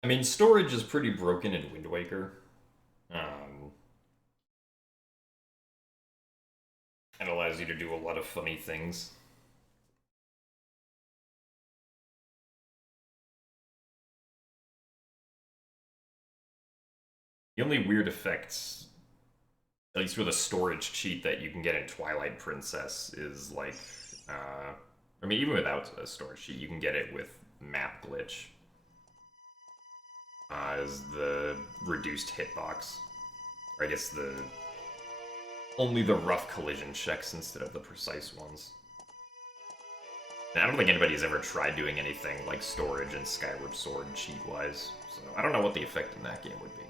I mean, storage is pretty broken in Wind Waker. Um, it allows you to do a lot of funny things. The only weird effects, at least with a storage cheat that you can get in Twilight Princess, is like, I mean, even without a storage cheat, you can get it with map glitch. Is the reduced hitbox. Or I guess the only the rough collision checks instead of the precise ones. And I don't think anybody's ever tried doing anything like storage and Skyward Sword cheat-wise, so I don't know what the effect in that game would be.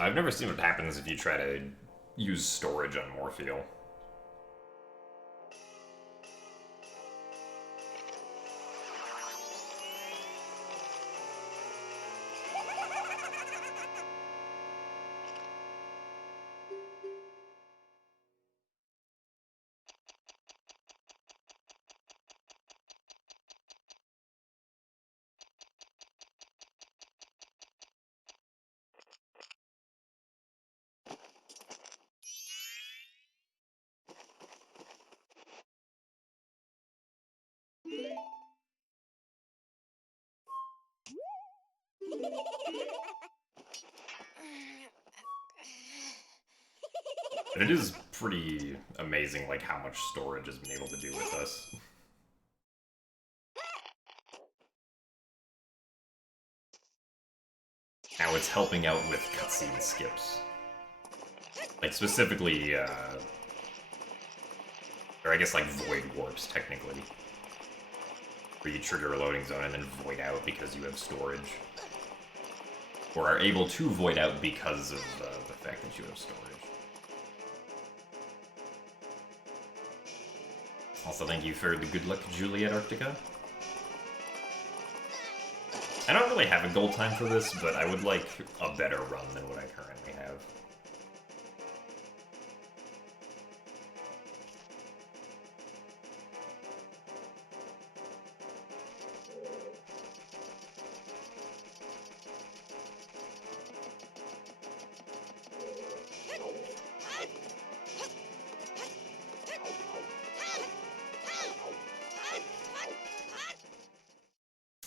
I've never seen what happens if you try to use storage on Morpheal. But it is pretty amazing, like, how much storage has been able to do with us. Now it's helping out with cutscene skips. Like, specifically, or I guess, like, void warps, technically. Where you trigger a loading zone and then void out because you have storage. Or are able to void out because of the fact that you have storage. Also, thank you for the good luck, Juliet Arctica. I don't really have a goal time for this, but I would like a better run than what I currently have.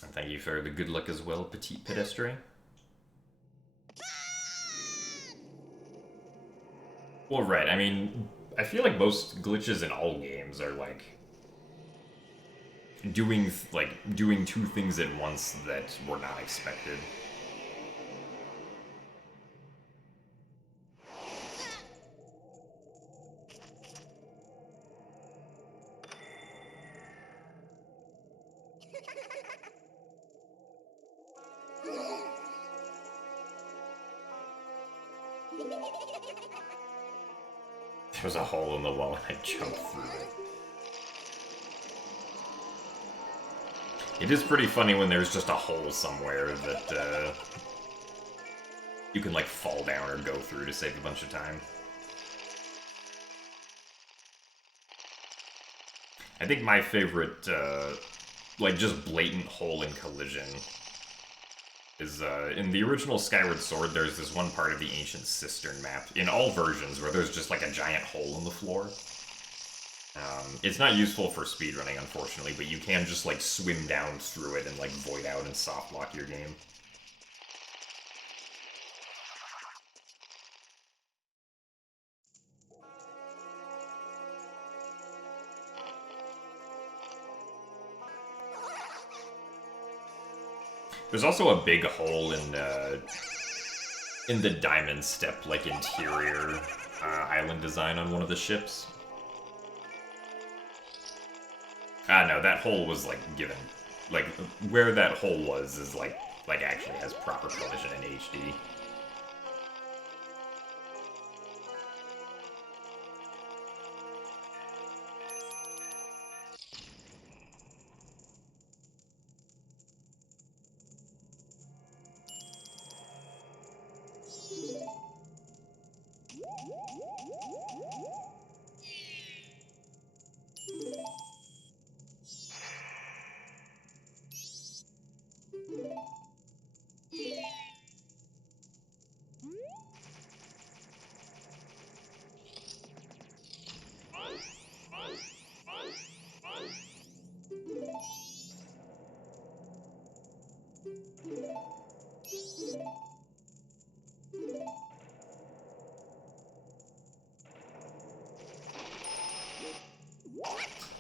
And thank you for the good luck as well, Petite Pedestre. Well, right, I mean, I feel like most glitches in all games are like doing two things at once that were not expected. There was a hole in the wall and I jumped through it. It is pretty funny when there's just a hole somewhere that you can like fall down or go through to save a bunch of time. I think my favorite, like just blatant hole in collision is in the original Skyward Sword, there's this one part of the Ancient Cistern map, in all versions, where there's just like a giant hole in the floor. It's not useful for speedrunning, unfortunately, but you can just like swim down through it and like void out and soft lock your game. There's also a big hole in the diamond step, like interior island design on one of the ships. Ah, no, that hole was like given like, where that hole was is, like actually has proper collision in HD.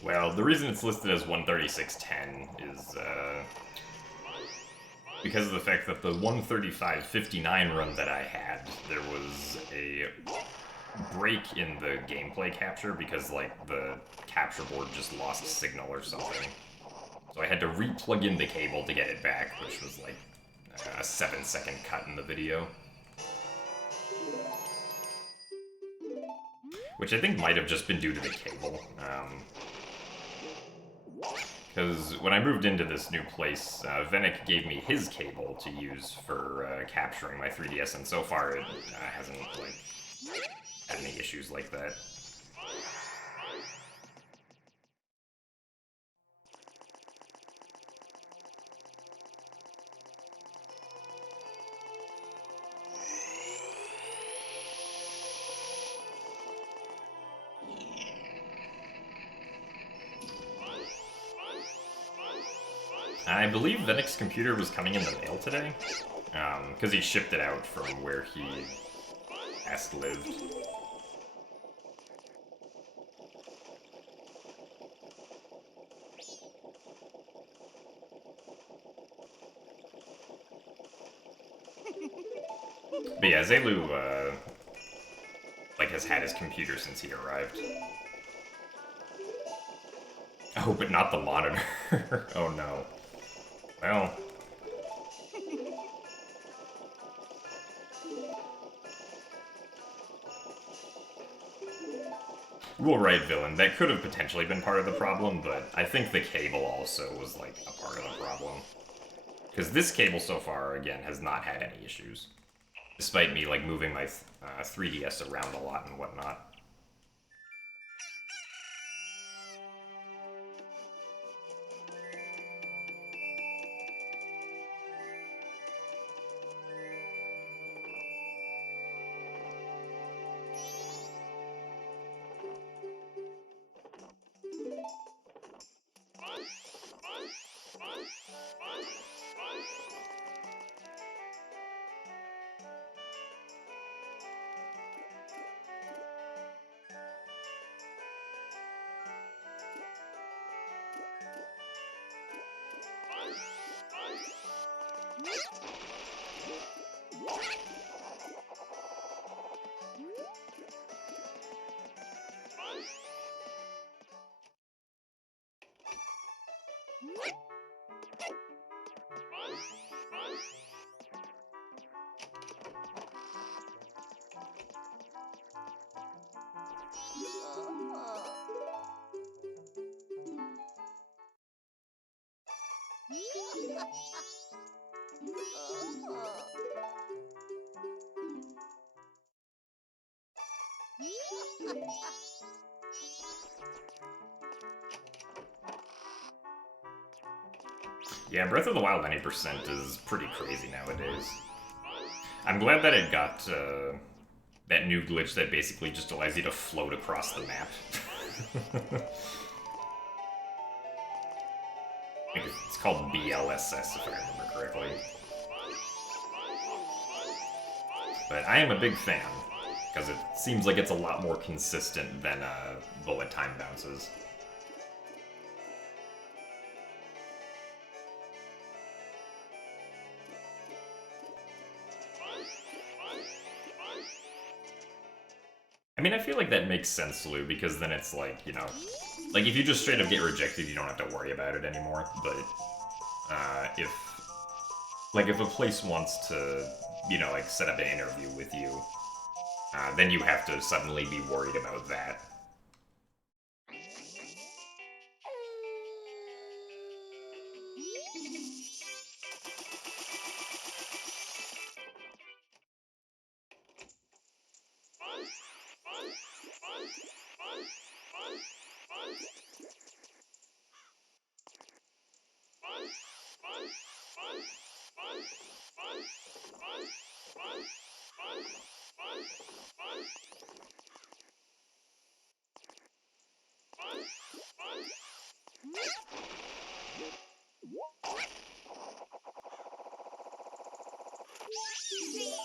Well, the reason it's listed as 136.10 is because of the fact that the 135.59 run that I had, there was a break in the gameplay capture because, like, the capture board just lost signal or something. So I had to re-plug in the cable to get it back, which was, like, a 7-second cut in the video. Which I think might have just been due to the cable. Because when I moved into this new place, Venick gave me his cable to use for capturing my 3DS, and so far it hasn't, like, had any issues like that. I believe Venick's computer was coming in the mail today, because he shipped it out from where he last lived. But yeah, Zelu, like, has had his computer since he arrived. Oh, but not the monitor. Oh no. Well... Well, right, Villain. That could have potentially been part of the problem, but I think the cable also was, like, a part of the problem. Because this cable so far, again, has not had any issues. Despite me, like, moving my 3DS around a lot and whatnot. Yeah, Breath of the Wild 90% is pretty crazy nowadays. I'm glad that it got that new glitch that basically just allows you to float across the map. I think it's called BLSS, if I remember correctly. But I am a big fan, because it seems like it's a lot more consistent than bullet time bounces. I mean, I feel like that makes sense, Lou, because then it's like, you know, like if you just straight up get rejected, you don't have to worry about it anymore, but If if a place wants to, like set up an interview with you, then you have to suddenly be worried about that.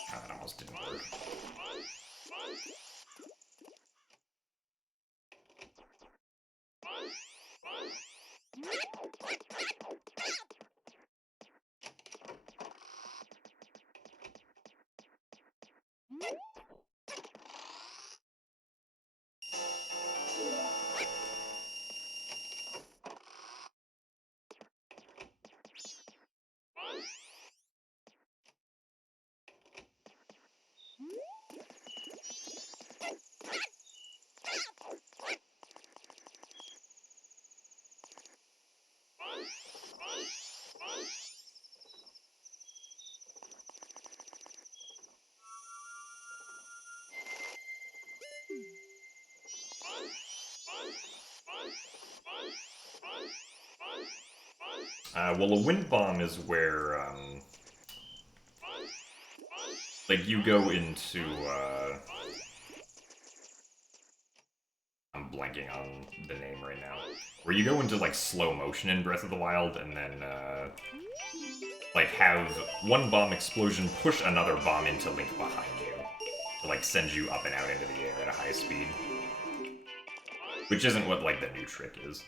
Oh, that almost didn't work. Well, a wind bomb is where, you go into, I'm blanking on the name right now. Where you go into, slow motion in Breath of the Wild, and then, have one bomb explosion push another bomb into Link behind you. To, send you up and out into the air at a high speed. Which isn't what, the new trick is.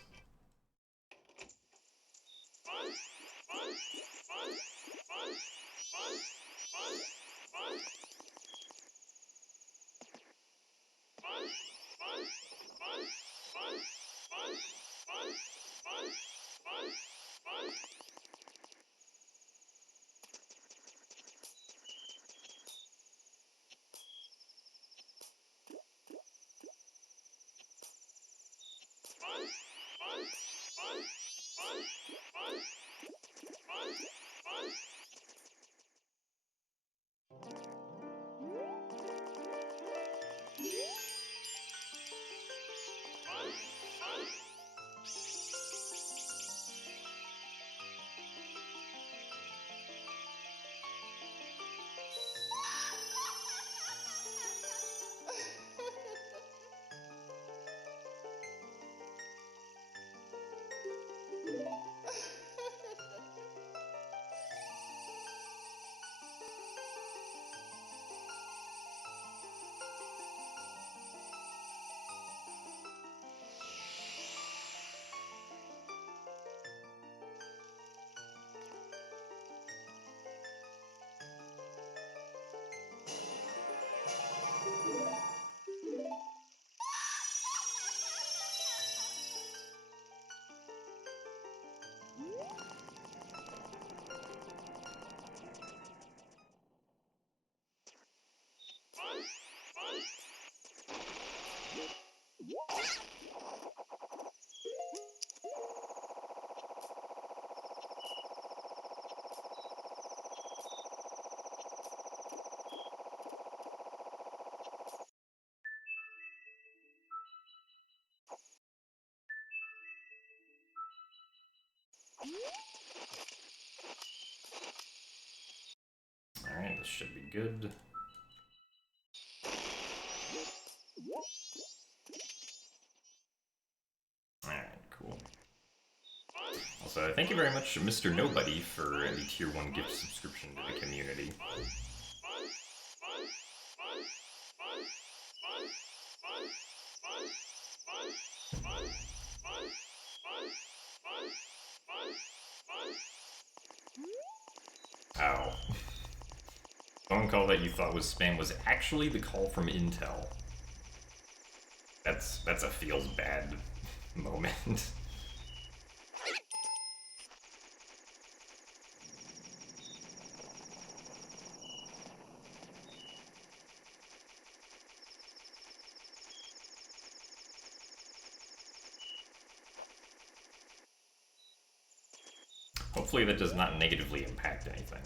Alright, this should be good. Alright, cool. Also, thank you very much, Mr. Nobody, for the Tier 1 gift subscription to the community. Oh. Phone call that you thought was spam was actually the call from Intel. That's a feels bad moment. Hopefully that does not negatively impact anything.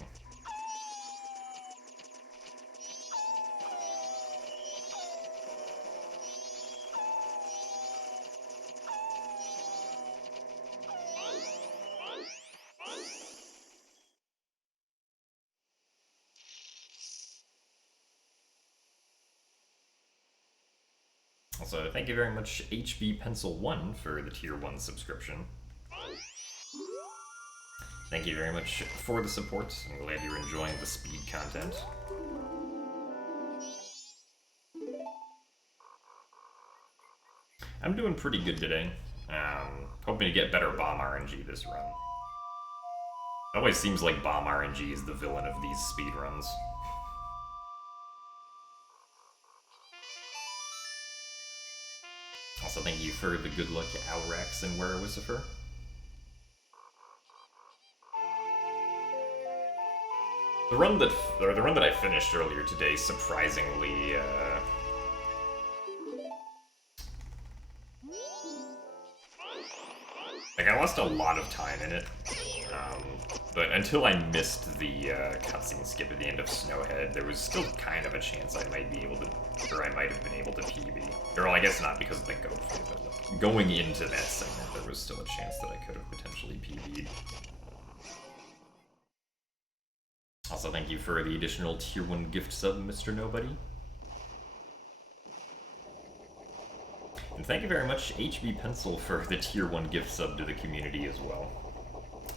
Also, thank you very much, HB Pencil 1, for the Tier 1 subscription. Thank you very much for the support. I'm glad you're enjoying the speed content. I'm doing pretty good today. Hoping to get better bomb RNG this run. It always seems like bomb RNG is the villain of these speedruns. Also, thank you for the good luck, Alrax and Werewisifer. The run that I finished earlier today, surprisingly, like, I lost a lot of time in it, but until I missed the cutscene skip at the end of Snowhead, there was still kind of a chance I might be able to, or I might have been able to PB. Or, well, I guess not because of the goat food, but like, going into that segment, there was still a chance that I could have potentially PB'd. Also, thank you for the additional Tier 1 gift sub, Mr. Nobody. And thank you very much, HB Pencil, for the Tier 1 gift sub to the community as well.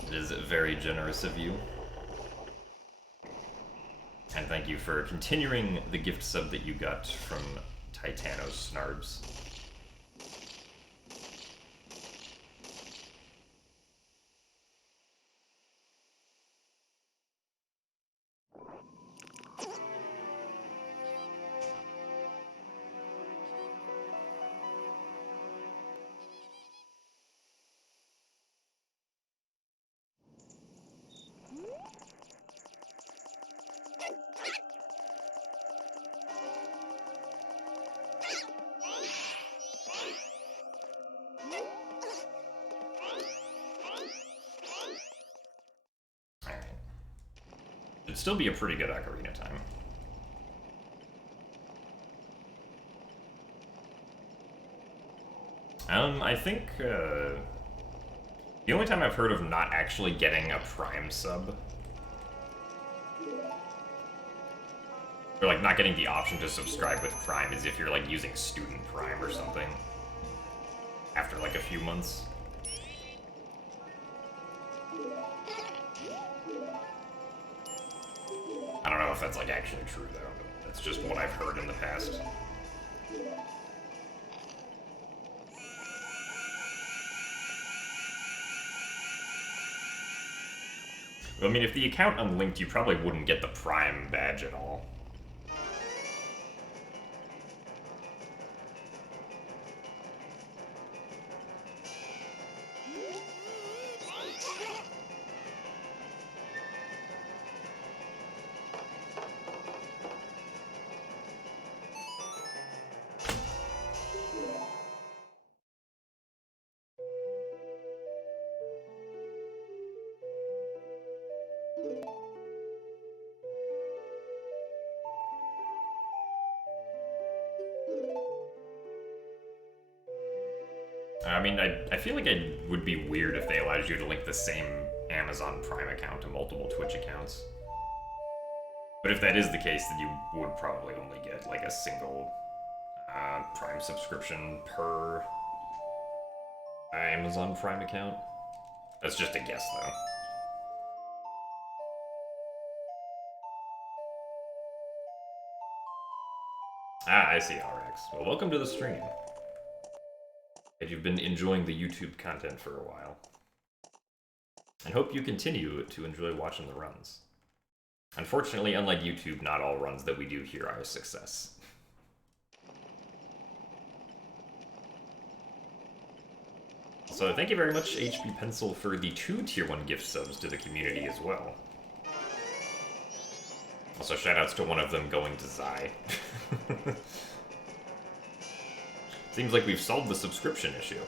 It is very generous of you. And thank you for continuing the gift sub that you got from Titano Snarbs. It'd still be a pretty good ocarina time. I think, the only time I've heard of not actually getting a Prime sub, or like not getting the option to subscribe with Prime, is if you're like using Student Prime or something, after like a few months. I don't know if that's like actually true though, but that's just what I've heard in the past. I mean, if the account unlinked, you probably wouldn't get the Prime badge at all. I mean, I feel like it would be weird if they allowed you to link the same Amazon Prime account to multiple Twitch accounts. But if that is the case, then you would probably only get like a single Prime subscription per Amazon Prime account. That's just a guess, though. Ah, I see, RX. Well, welcome to the stream. And you've been enjoying the YouTube content for a while. And hope you continue to enjoy watching the runs. Unfortunately, unlike YouTube, not all runs that we do here are a success. So thank you very much, HB Pencil, for the 2 Tier 1 gift subs to the community as well. Also, shoutouts to one of them going to Zai. Seems like we've solved the subscription issue.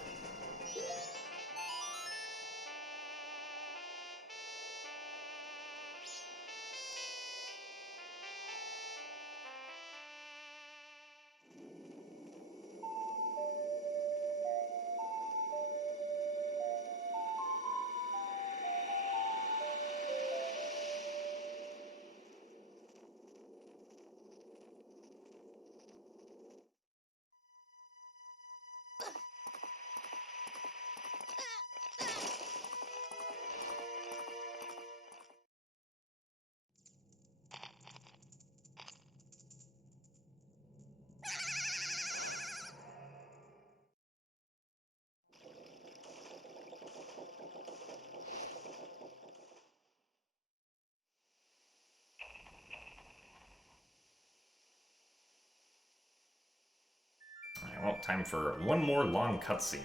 Well, time for one more long cutscene.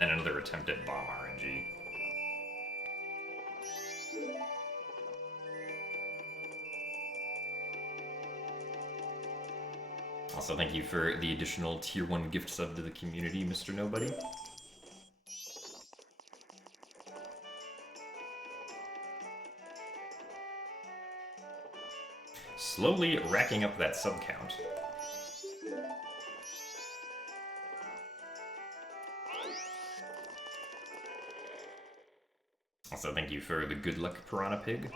And another attempt at bomb RNG. Also, thank you for the additional Tier 1 gift sub to the community, Mr. Nobody. Slowly racking up that sub count. Also, thank you for the good luck, Piranha Pig.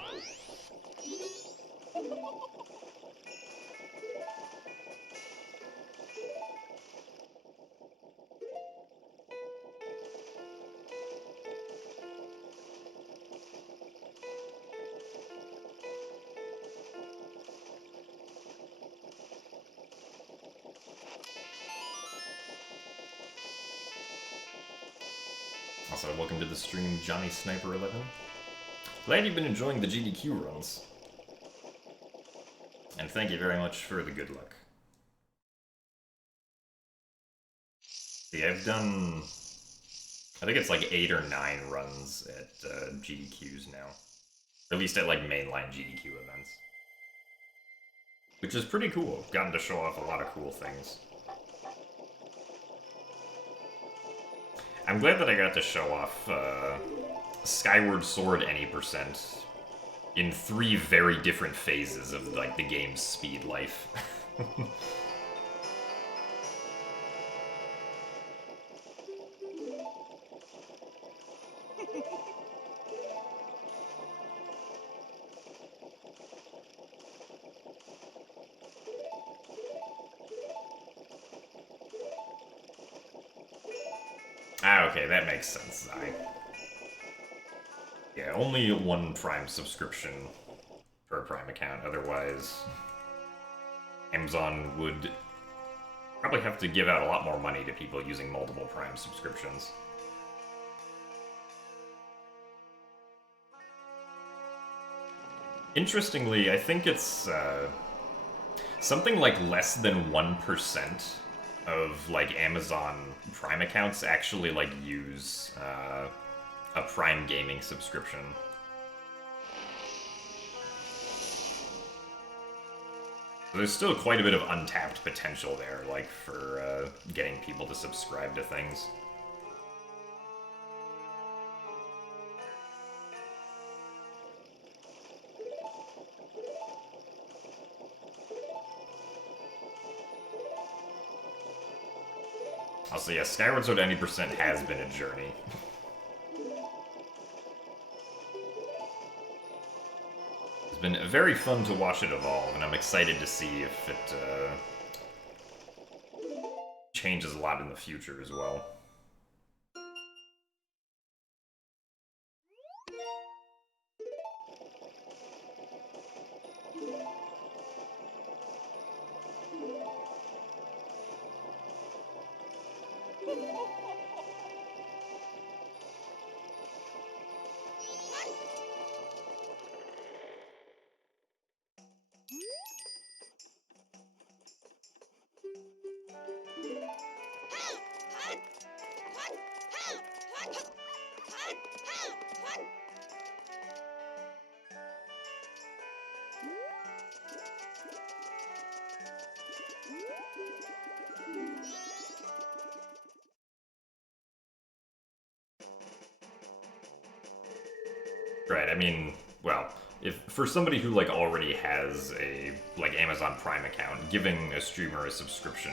Also, welcome to the stream, Johnny Sniper 11. Glad you've been enjoying the GDQ runs. And thank you very much for the good luck. See, I've done... I think it's like 8 or 9 runs at GDQs now. Or at least at like mainline GDQ events. Which is pretty cool. Gotten to show off a lot of cool things. I'm glad that I got to show off Skyward Sword any percent in 3 very different phases of like the game's speed life. Ah, okay, that makes sense, Zai. Yeah, only 1 Prime subscription per Prime account, otherwise Amazon would probably have to give out a lot more money to people using multiple Prime subscriptions. Interestingly, I think it's something like less than 1% of like Amazon Prime accounts actually like use a Prime gaming subscription. So there's still quite a bit of untapped potential there, like for getting people to subscribe to things. Also, yeah, Skyward Sword 90% has been a journey. It's been very fun to watch it evolve, and I'm excited to see if it changes a lot in the future as well. Right, I mean, well, if for somebody who like already has a like Amazon Prime account, giving a streamer a subscription,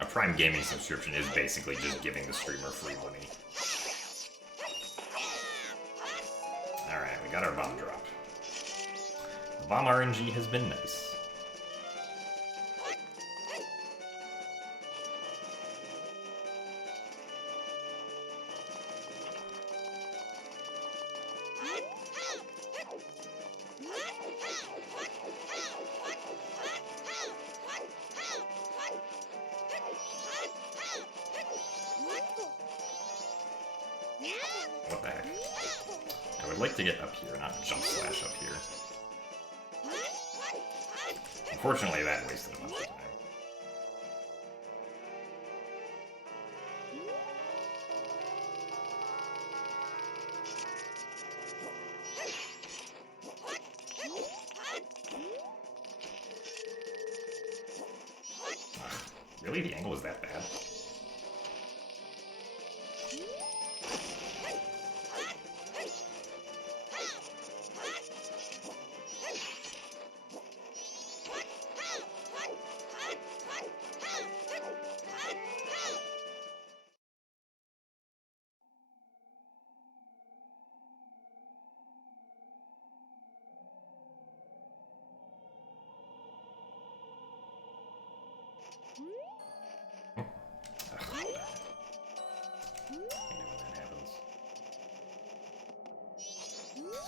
a Prime gaming subscription, is basically just giving the streamer free money. Alright, we got our bomb drop. The bomb RNG has been nice. What the heck? I would like to get up here, not jump slash up here. Unfortunately, that wasted a bunch of time. Really, the angle was that bad?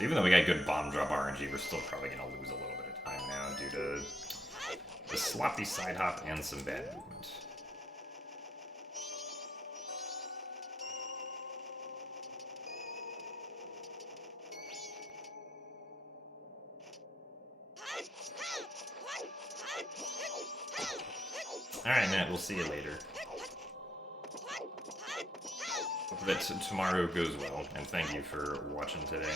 So even though we got good bomb drop RNG, we're still probably going to lose a little bit of time now due to the sloppy side hop and some bad movement. Alright, Matt, we'll see you later. Hope that tomorrow goes well, and thank you for watching today.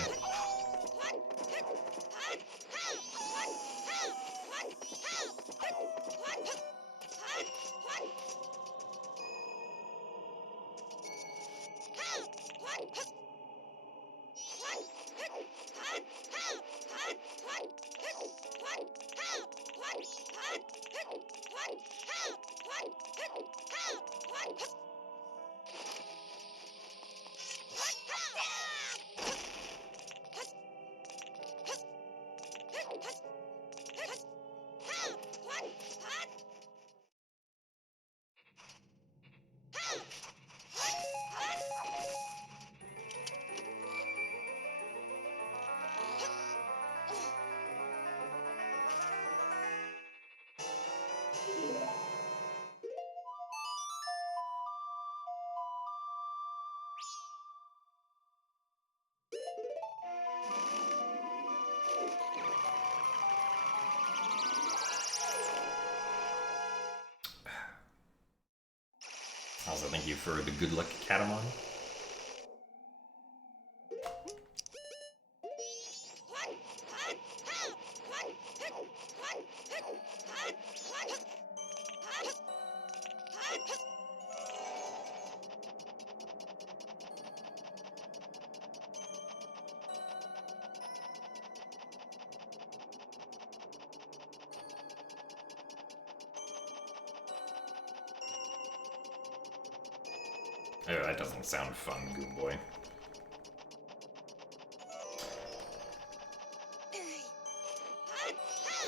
Also, thank you for the good luck, Katamon. Oh, that doesn't sound fun, Goon Boy.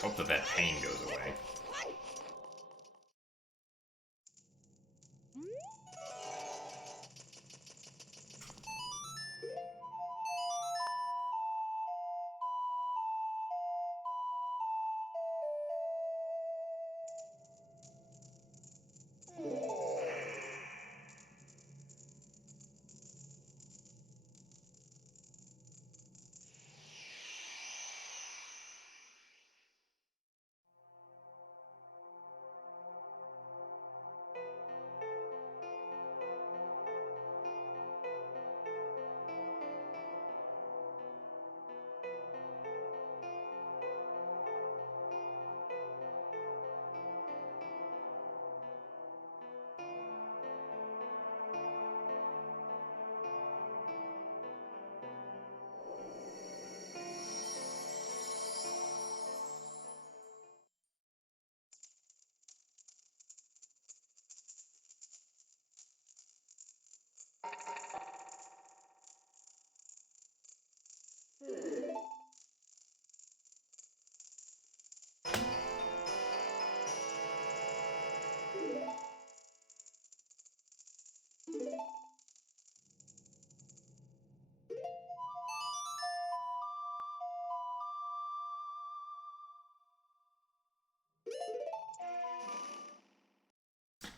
Hope that pain goes away.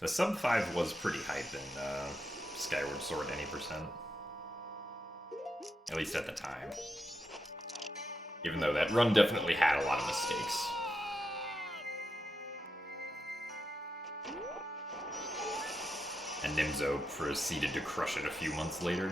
The sub 5 was pretty hype in Skyward Sword any percent. At least at the time. Even though that run definitely had a lot of mistakes. And Nimzo proceeded to crush it a few months later.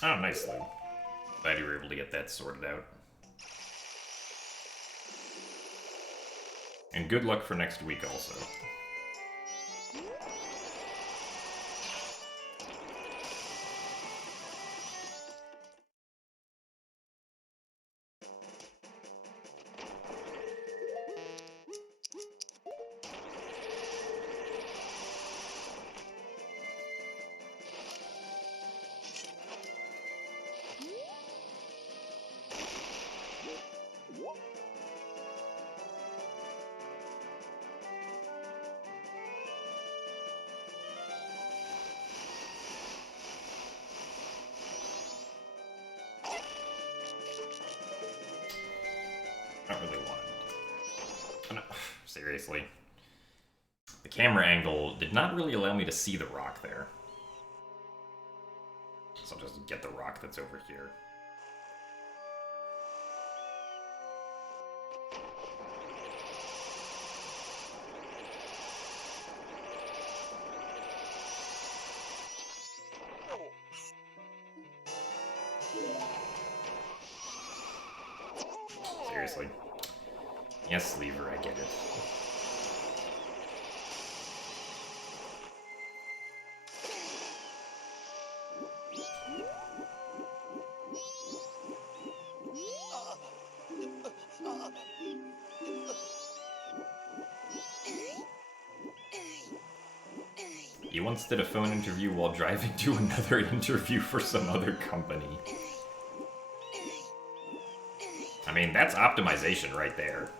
Oh, nicely. Glad you were able to get that sorted out. And good luck for next week also. Not really wanted. Oh, no. Seriously. The camera angle did not really allow me to see the rock there. So I'll just get the rock that's over here. Seriously. Yes, Lever, I get it. You once did a phone interview while driving to another interview for some other company. I mean, that's optimization right there.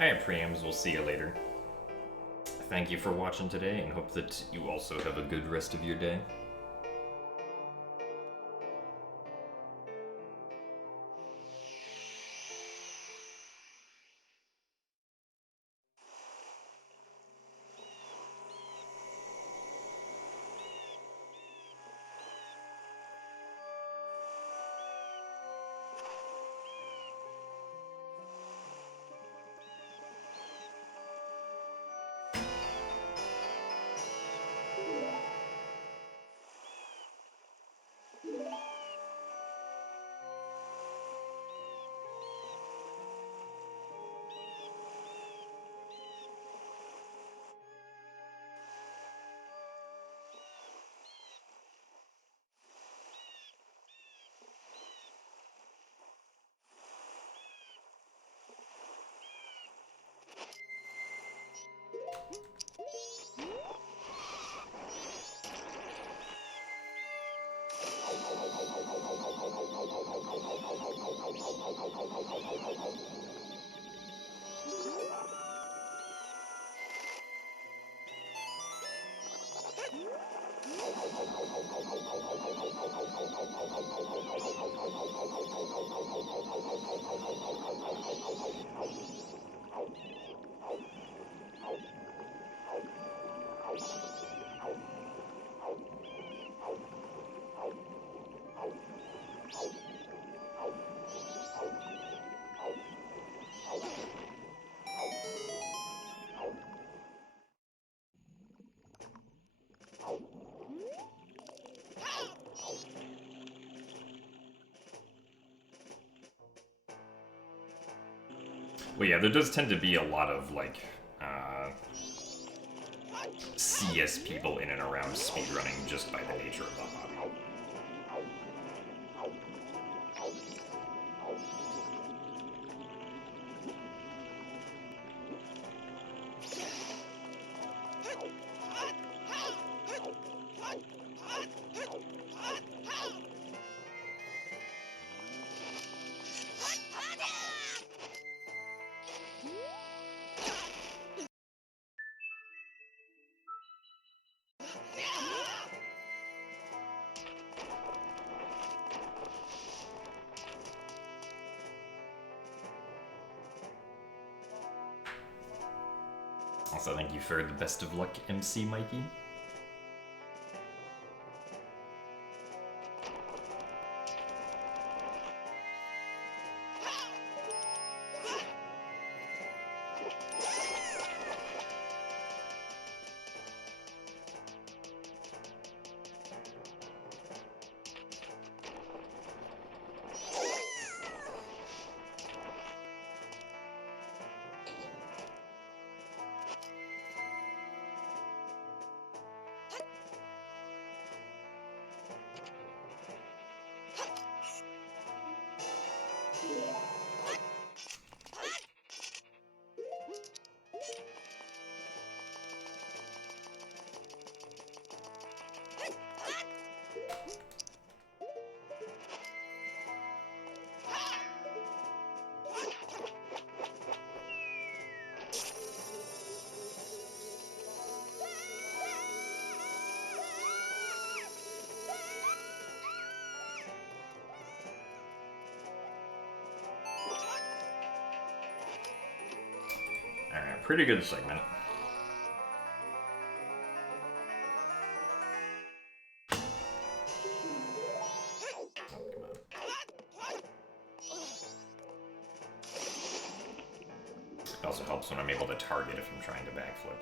Alright, preams, we'll see you later. Thank you for watching today, and hope that you also have a good rest of your day. Well, yeah, there does tend to be a lot of, like, CS people in and around speedrunning just by the nature of the hobby. Also, thank you for the best of luck, MC Mikey. Alright, pretty good segment. It also helps when I'm able to target if I'm trying to backflip.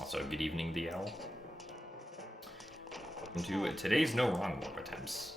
Also, good evening, the L. Welcome to today's No Wrong Warp Attempts.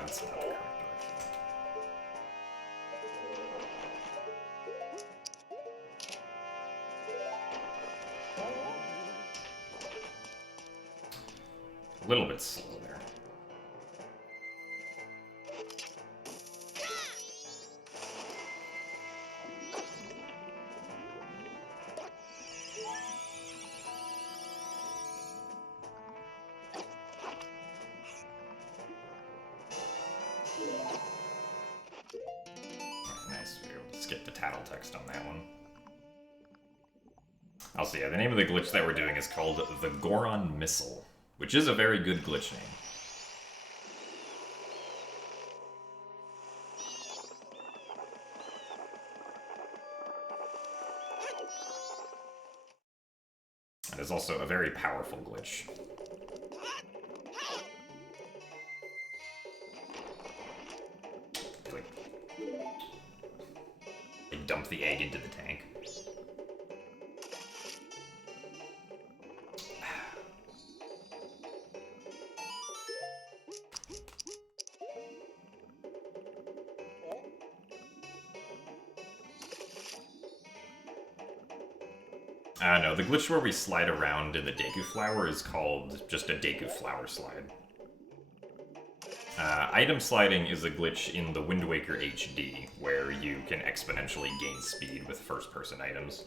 That's not the correct direction. A little bit slow there. Nice, we were able to skip the tattle text on that one. Also, yeah, the name of the glitch that we're doing is called the Goron Missile, which is a very good glitch name. It is also a very powerful glitch. snag into the tank. No, the glitch where we slide around in the Deku Flower is called just a Deku Flower slide. Item sliding is a glitch in the Wind Waker HD, where you can exponentially gain speed with first-person items.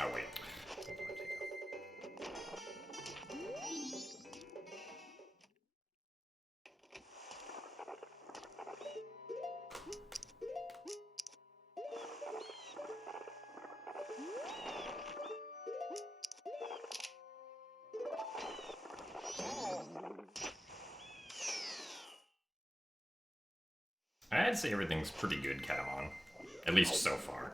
Oh, wait. I'd say everything's pretty good, Katamon. At least so far.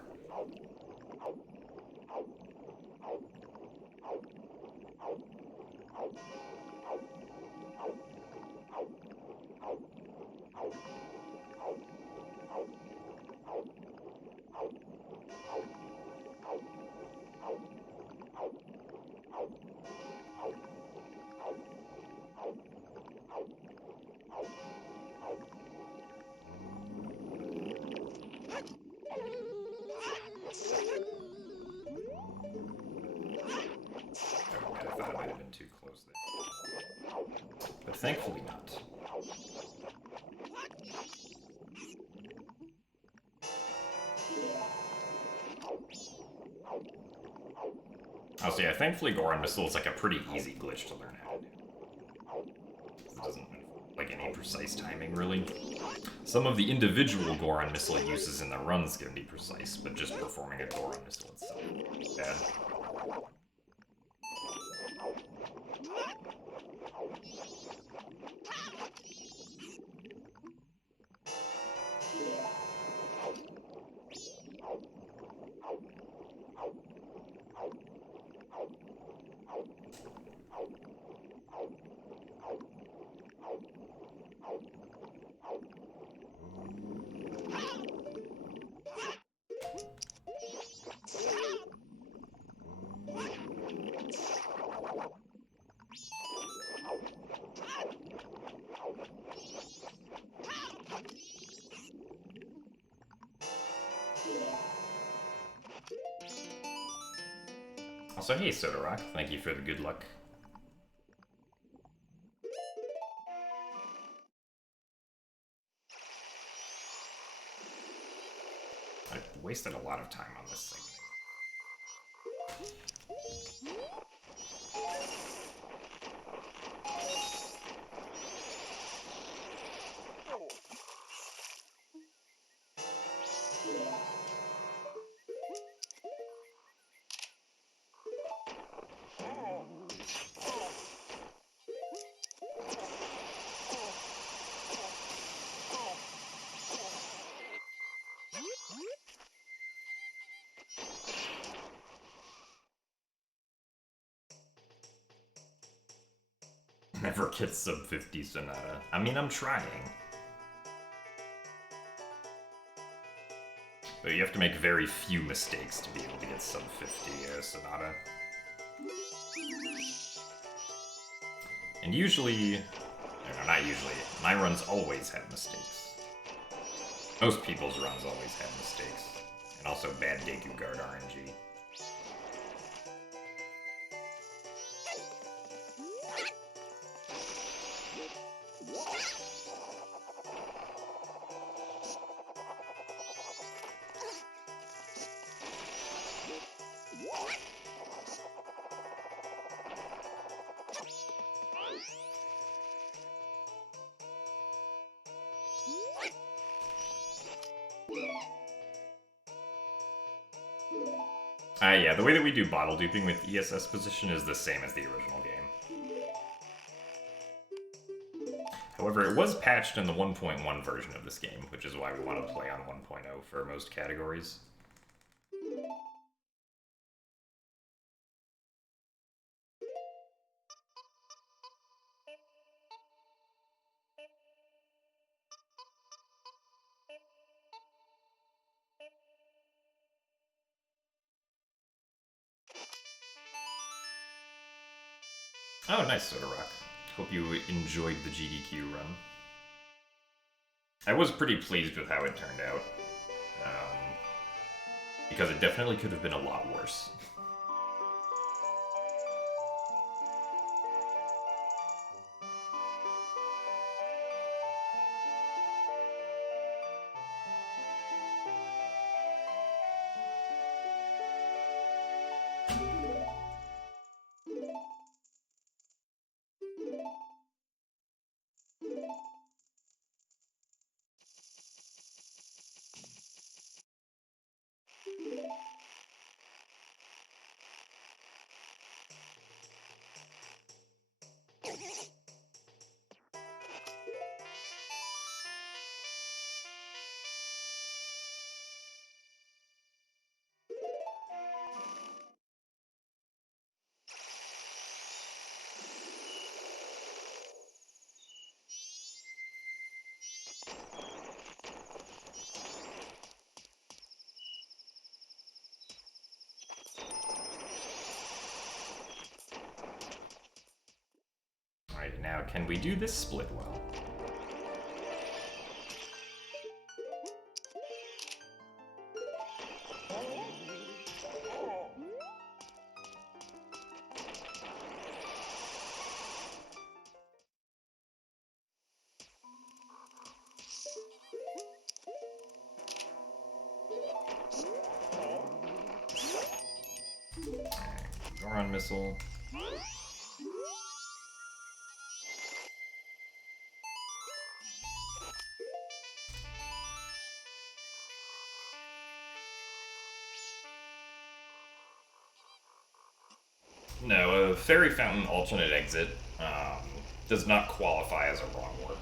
Too close there. But thankfully not. Also, yeah, thankfully Goron Missile is like a pretty easy glitch to learn how to do. It doesn't like any precise timing, really. Some of the individual Goron Missile uses in the runs can be precise, but just performing a Goron Missile itself is bad. Also, hey Soda Rock, thank you for the good luck. I wasted a lot of time on this thing. Never get sub 50 Sonata. I mean, I'm trying. But you have to make very few mistakes to be able to get sub 50 Sonata. And usually, no, not usually, my runs always have mistakes. Most people's runs always have mistakes. And also bad Deku Guard RNG. Yeah, the way that we do bottle duping with ESS position is the same as the original game. However, it was patched in the 1.1 version of this game, which is why we want to play on 1.0 for most categories. Oh, nice, Soda Rock. Hope you enjoyed the GDQ run. I was pretty pleased with how it turned out. Because it definitely could have been a lot worse. Alright, now can we do this split well? Goron missile. No, a Fairy Fountain alternate exit does not qualify as a wrong warp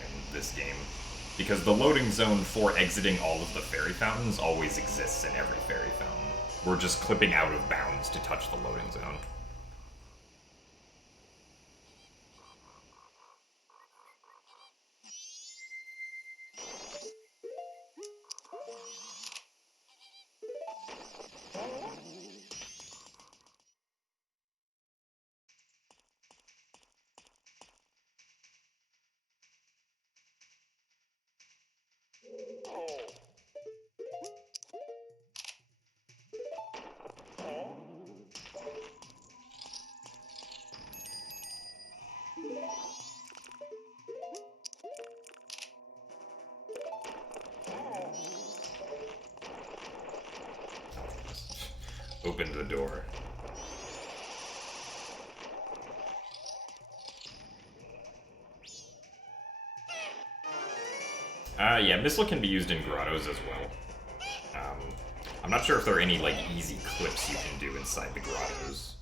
in this game. Because the loading zone for exiting all of the Fairy Fountains always exists in every Fairy Fountain. We're just clipping out of bounds to touch the loading zone. Opened the door. Yeah, missile can be used in grottos as well. I'm not sure if there are any, like, easy clips you can do inside the grottos,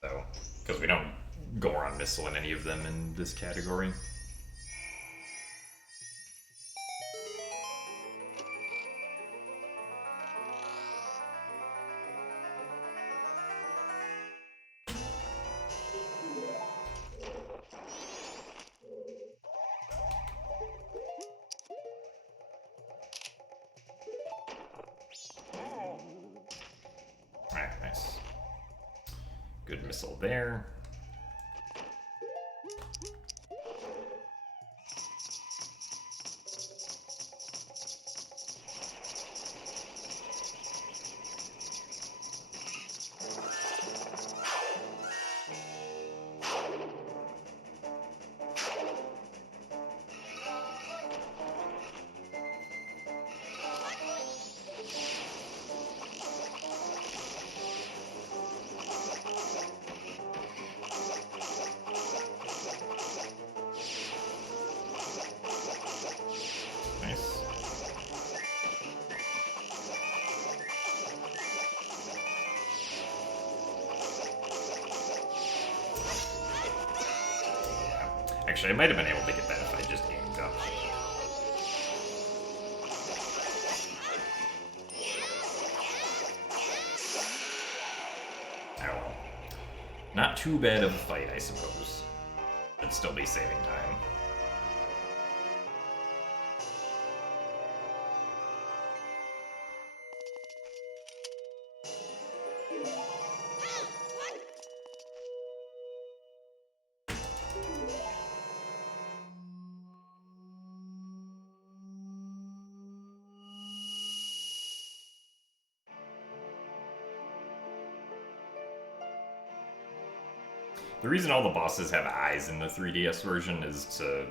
though, because we don't Goron missile in any of them in this category. Alright, nice. Good missile there. Nice. Actually, I might have been able to get that if I just aimed up. Oh well. Not too bad of a fight, I suppose. I'd still be saving time. The reason all the bosses have eyes in the 3DS version is to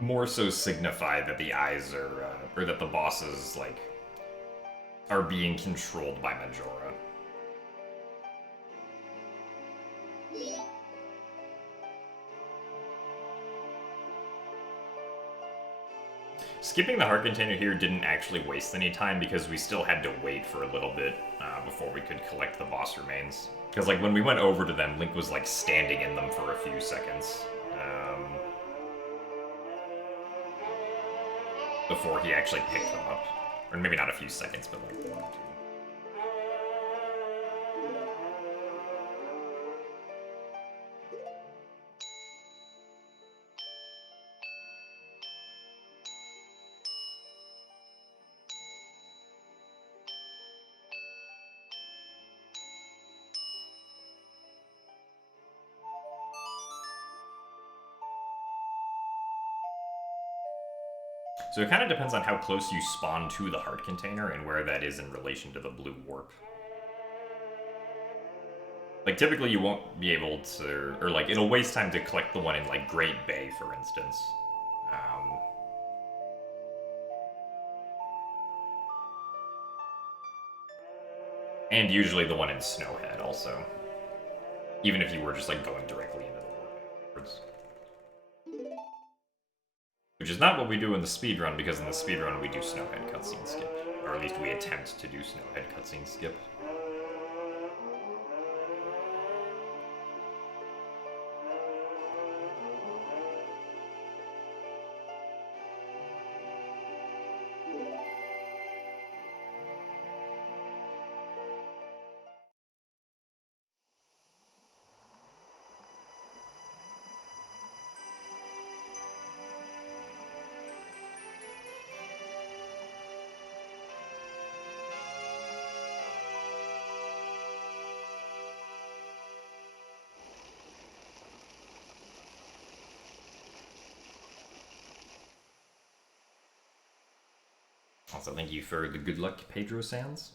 more so signify that the eyes are, or that the bosses, like, are being controlled by Majora. Skipping the heart container here didn't actually waste any time because we still had to wait for a little bit before we could collect the boss remains. Because, like, when we went over to them, Link was, like, standing in them for a few seconds. Before he actually picked them up. Or maybe not a few seconds, but, like, 1 or 2. So it kind of depends on how close you spawn to the heart container and where that is in relation to the blue warp. Like, typically you won't be able to... Or, like, it'll waste time to collect the one in, like, Great Bay, for instance. And usually the one in Snowhead, also. Even if you were just, like, going directly into the warp. Which is not what we do in the speedrun, because in the speedrun we do Snowhead cutscene skip. Or at least we attempt to do Snowhead cutscene skip. Also, thank you for the good luck, Pedro Sands.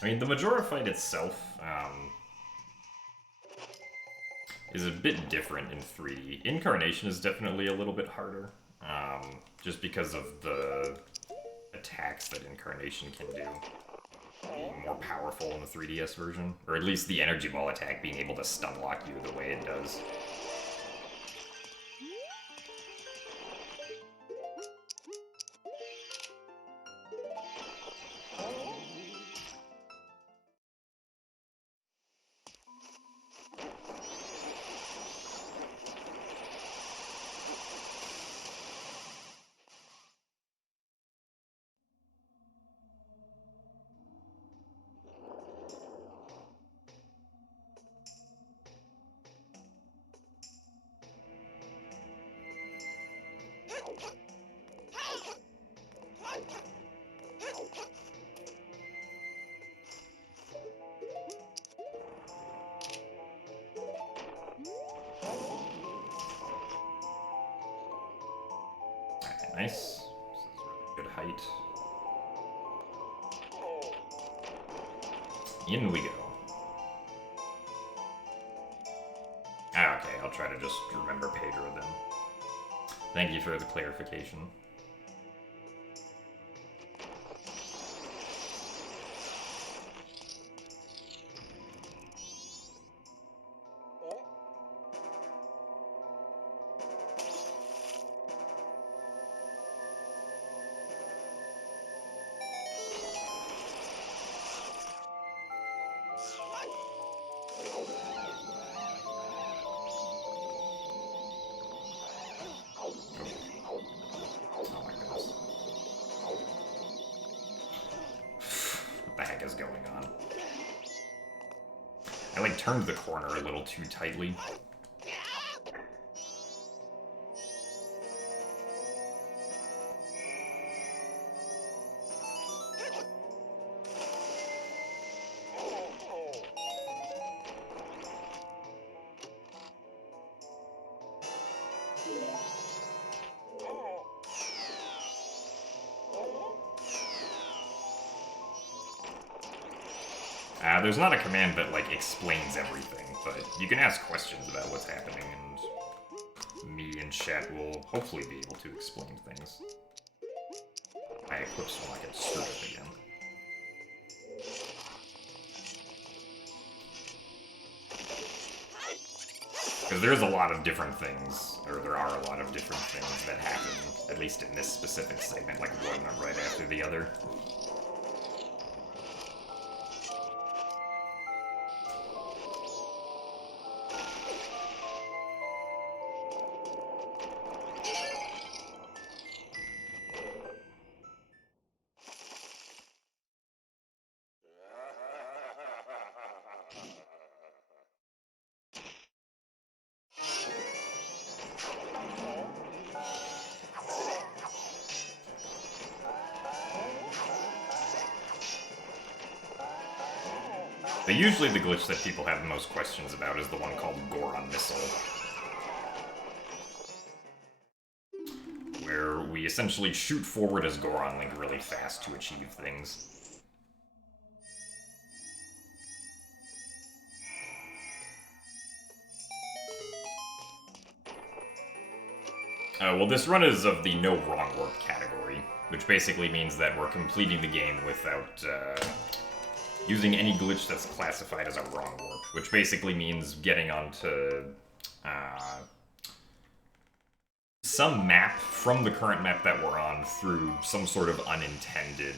I mean, the Majora fight itself is a bit different in 3D. Incarnation is definitely a little bit harder, just because of the attacks that Incarnation can do being more powerful in the 3DS version. Or at least the Energy Ball attack being able to stun lock you the way it does. Nice. This is really good height. In we go. Ah, okay, I'll try to just remember Pedro then. Thank you for the clarification. going on. I, like, turned the corner a little too tightly. There's not a command that, like, explains everything, but you can ask questions about what's happening, and me and chat will hopefully be able to explain things. My Eclipse will not get screwed up again. Because there's a lot of different things, or there are a lot of different things that happen, at least in this specific segment, like one right after the other. But usually the glitch that people have the most questions about is the one called Goron Missile. Where we essentially shoot forward as Goron Link really fast to achieve things. Well, this run is of the no wrong warp category, which basically means that we're completing the game without using any glitch that's classified as a wrong warp, which basically means getting onto some map from the current map that we're on through some sort of unintended,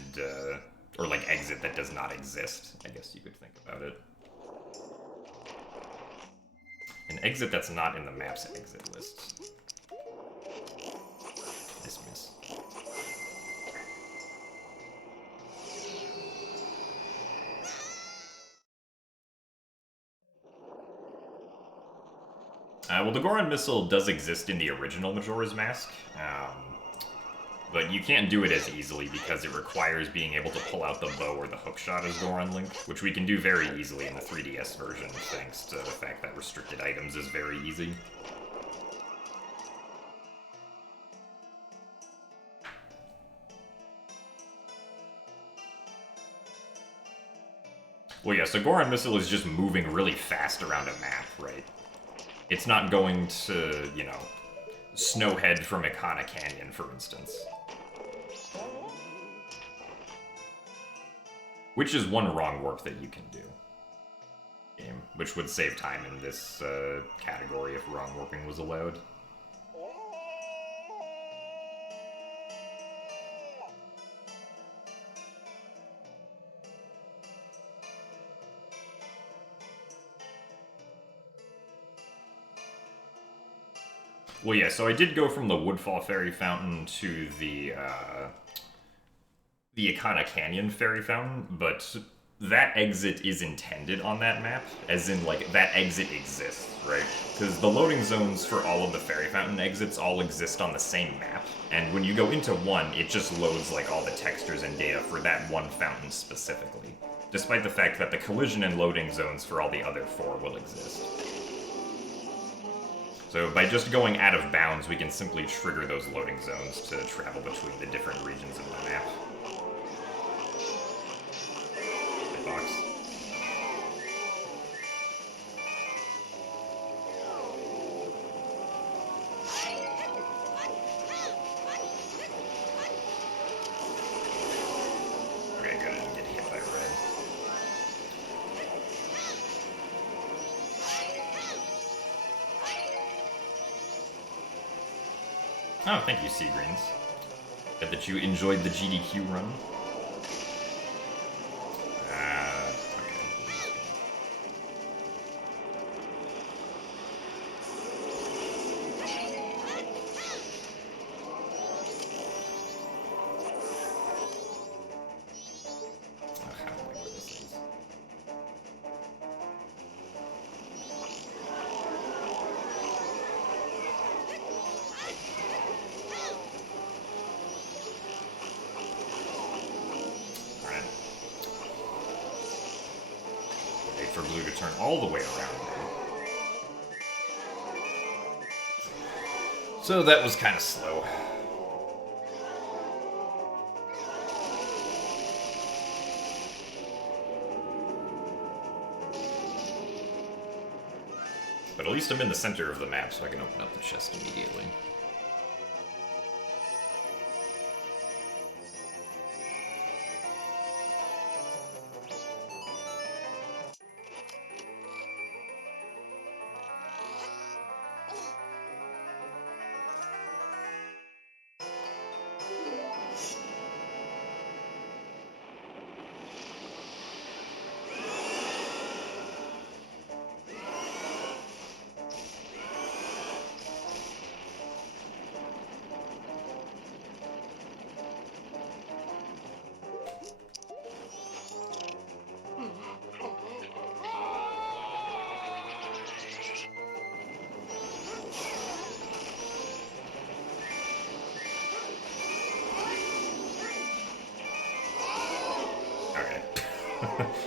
or like exit that does not exist, I guess you could think about it. An exit that's not in the map's exit list. Dismiss. Well, the Goron Missile does exist in the original Majora's Mask, but you can't do it as easily because it requires being able to pull out the bow or the hookshot as Goron Link, which we can do very easily in the 3DS version, thanks to the fact that restricted items is very easy. Well, yeah, so Goron Missile is just moving really fast around a map, right? It's not going to, you know, Snowhead from Ikana Canyon, for instance. Which is one wrong warp that you can do. Which would save time in this category if wrong warping was allowed. Well, yeah, so I did go from the Woodfall Fairy Fountain to the Ikana Canyon Fairy Fountain, but that exit is intended on that map, as in, like, that exit exists, right? Because the loading zones for all of the Fairy Fountain exits all exist on the same map, and when you go into one, it just loads, like, all the textures and data for that one fountain specifically, despite the fact that the collision and loading zones for all the other four will exist. So by just going out of bounds, we can simply trigger those loading zones to travel between the different regions of the map. Box. Okay, good, I didn't get hit by red. Oh, thank you, Seagreens. Glad that you enjoyed the GDQ run. Okay. turn all the way around. So that was kind of slow. But at least I'm in the center of the map, so I can open up the chest immediately.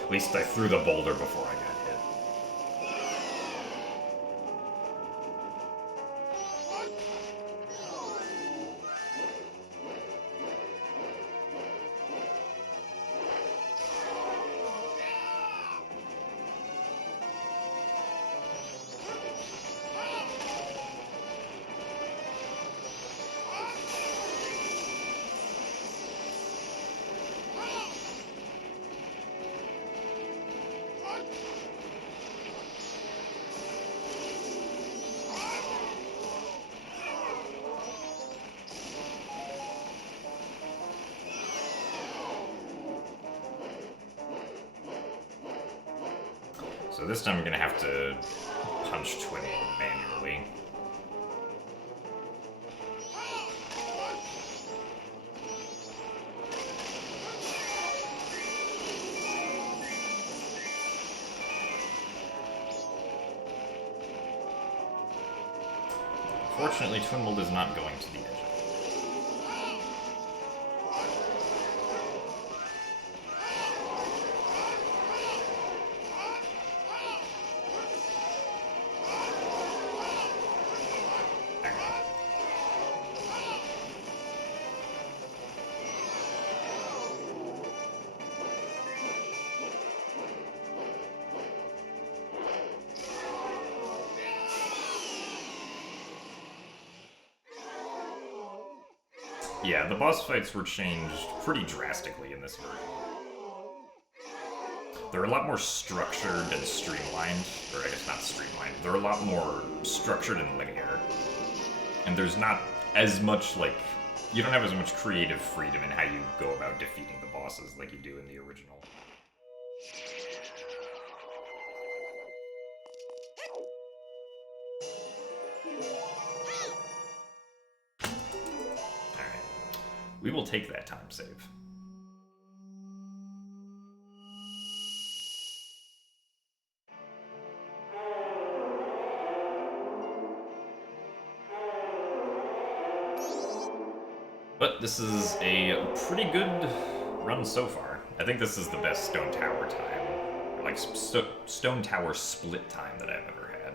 At least I threw the boulder before I got hit. So this time I'm gonna have to punch Twin manually. Fortunately, Twinmold is not going to the edge. Yeah, the boss fights were changed pretty drastically in this version. They're a lot more structured and streamlined, or I guess not streamlined, they're a lot more structured and linear. And there's not as much, like, you don't have as much creative freedom in how you go about defeating the bosses like you do in the original. We will take that time save. But this is a pretty good run so far. I think this is the best Stone Tower time, or like Stone Tower split time that I've ever had.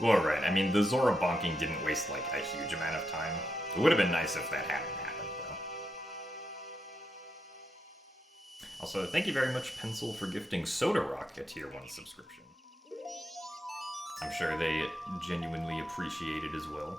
Well, right. I mean, the Zora bonking didn't waste, like, a huge amount of time. It would have been nice if that hadn't happened, though. Also, thank you very much, Pencil, for gifting Soda Rock a Tier 1 subscription. I'm sure they genuinely appreciate it as well.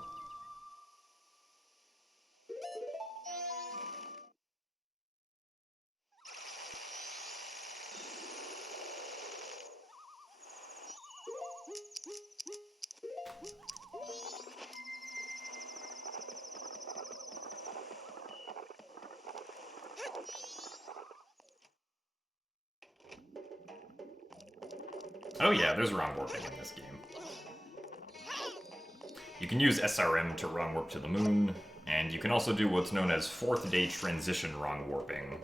Oh yeah, there's wrong warping in this game. You can use SRM to wrong warp to the moon, and you can also do what's known as 4th day transition wrong warping,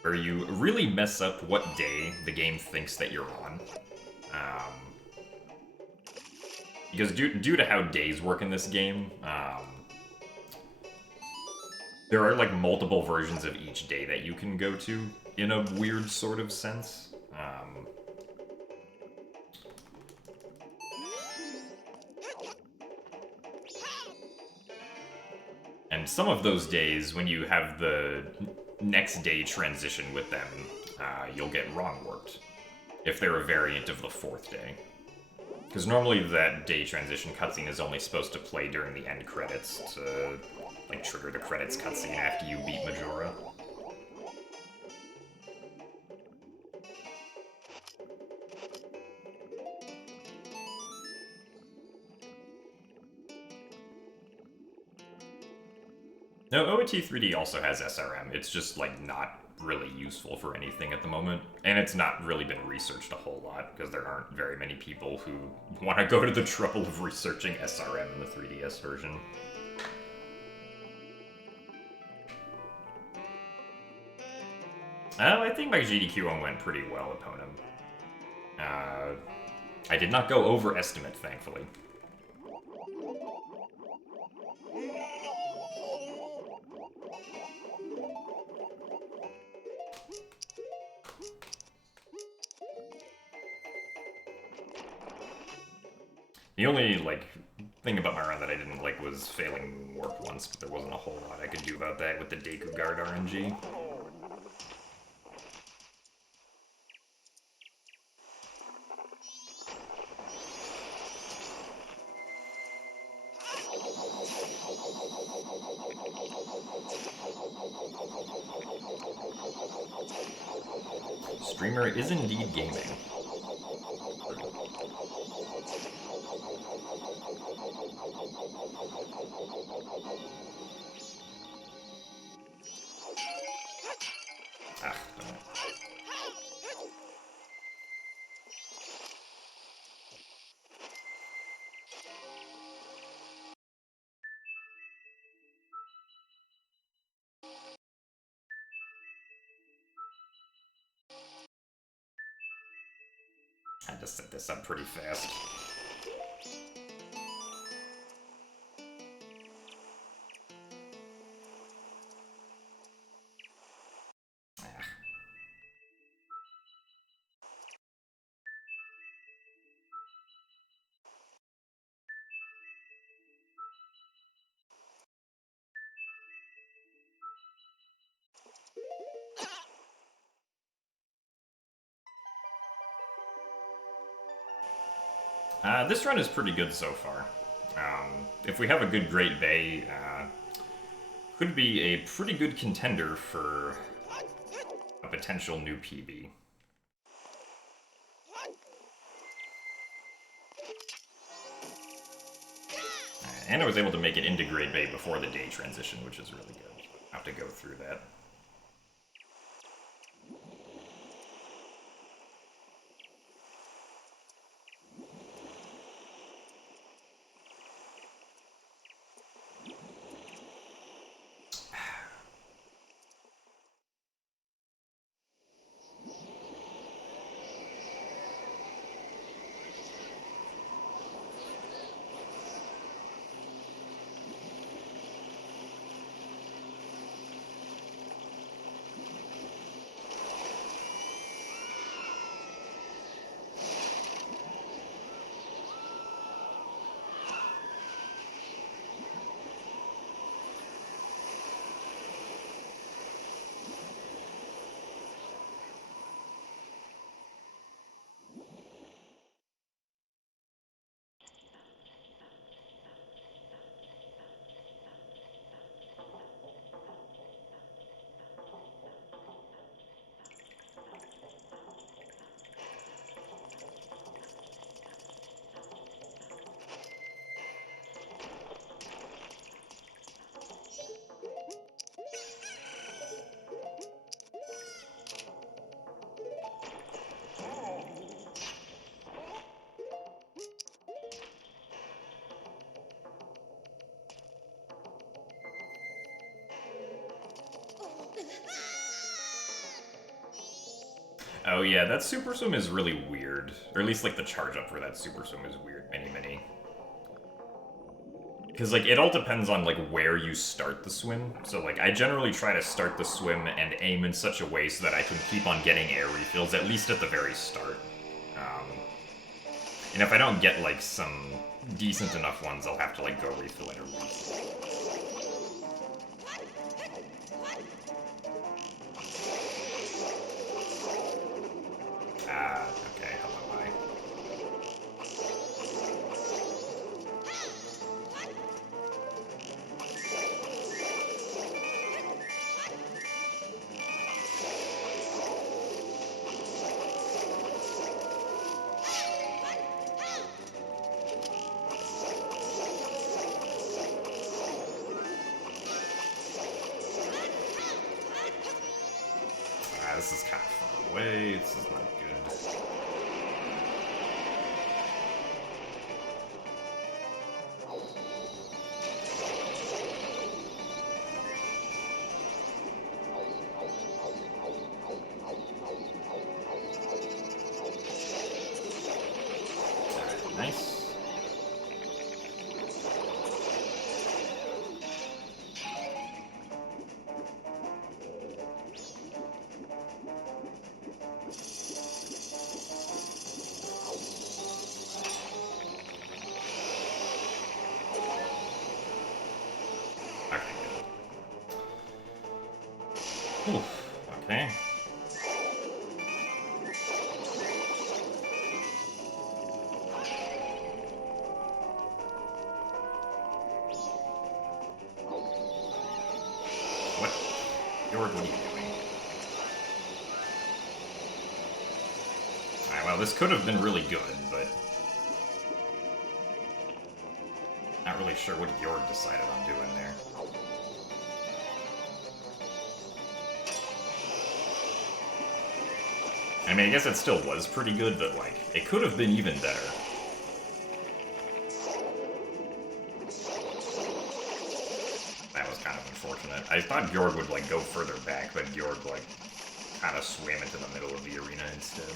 where you really mess up what day the game thinks that you're on. Because due to how days work in this game, there are like multiple versions of each day that you can go to in a weird sort of sense. And some of those days, when you have the next day transition with them, you'll get wrong warped, if they're a variant of the 4th day. Because normally that day transition cutscene is only supposed to play during the end credits to, like, trigger the credits cutscene after you beat Majora. No, OOT3D also has SRM. It's just, like, not really useful for anything at the moment. And it's not really been researched a whole lot, because there aren't very many people who want to go to the trouble of researching SRM in the 3DS version. I think my GDQ went pretty well upon him. I did not go overestimate, thankfully. The only, like, thing about my run that I didn't like was failing warp once, but there wasn't a whole lot I could do about that with the Deku Guard RNG. Streamer is indeed gaming. Ah, I had to set this up pretty fast. This run is pretty good so far. If we have a good Great Bay, could be a pretty good contender for a potential new PB. And I was able to make it into Great Bay before the day transition, which is really good. I have to go through that. Oh yeah, that super swim is really weird. Or at least like the charge up for that super swim is weird. Many. Because like it all depends on like where you start the swim. So like I generally try to start the swim and aim in such a way so that I can keep on getting air refills at least at the very start. And if I don't get like some decent enough ones, I'll have to like go refill it or refill. Okay, hello, I. This is kind of far away. This is not good. Nice. Oof, okay. What? Jorg, what are you doing? Alright, well, this could have been really good, but... Not really sure what Jorg decided on doing there. I mean, I guess it still was pretty good, but, like, it could have been even better. That was kind of unfortunate. I thought Jorg would, like, go further back, but Jorg, like, kind of swam into the middle of the arena instead.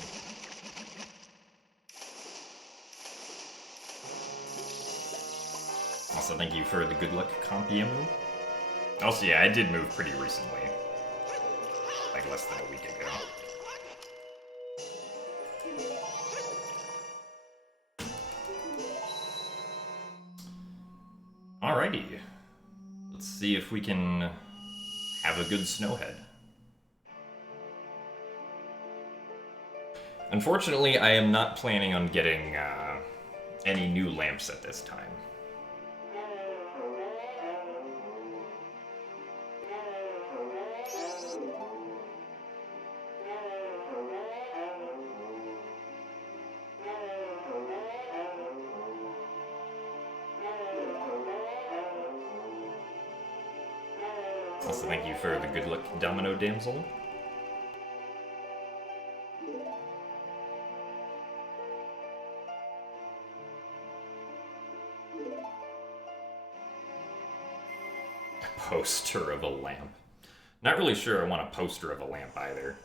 Also, thank you for the good luck Compiemu. Also, yeah, I did move pretty recently. Like, less than a week ago. Alrighty. Let's see if we can have a good snowhead. Unfortunately, I am not planning on getting any new lamps at this time. Also, thank you for the good luck, Domino Damsel. A poster of a lamp. Not really sure I want a poster of a lamp either.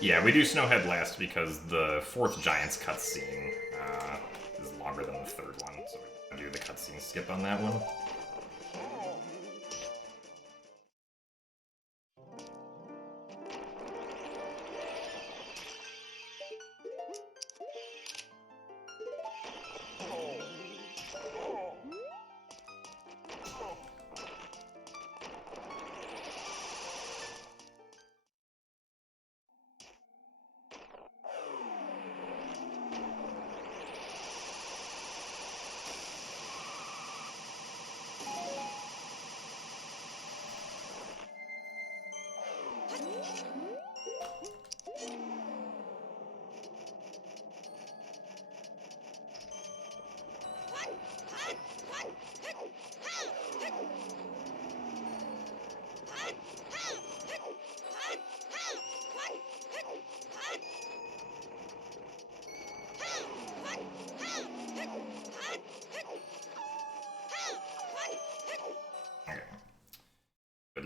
Yeah, we do Snowhead last because the fourth Giants cutscene is longer than the third one, so we do the cutscene skip on that one.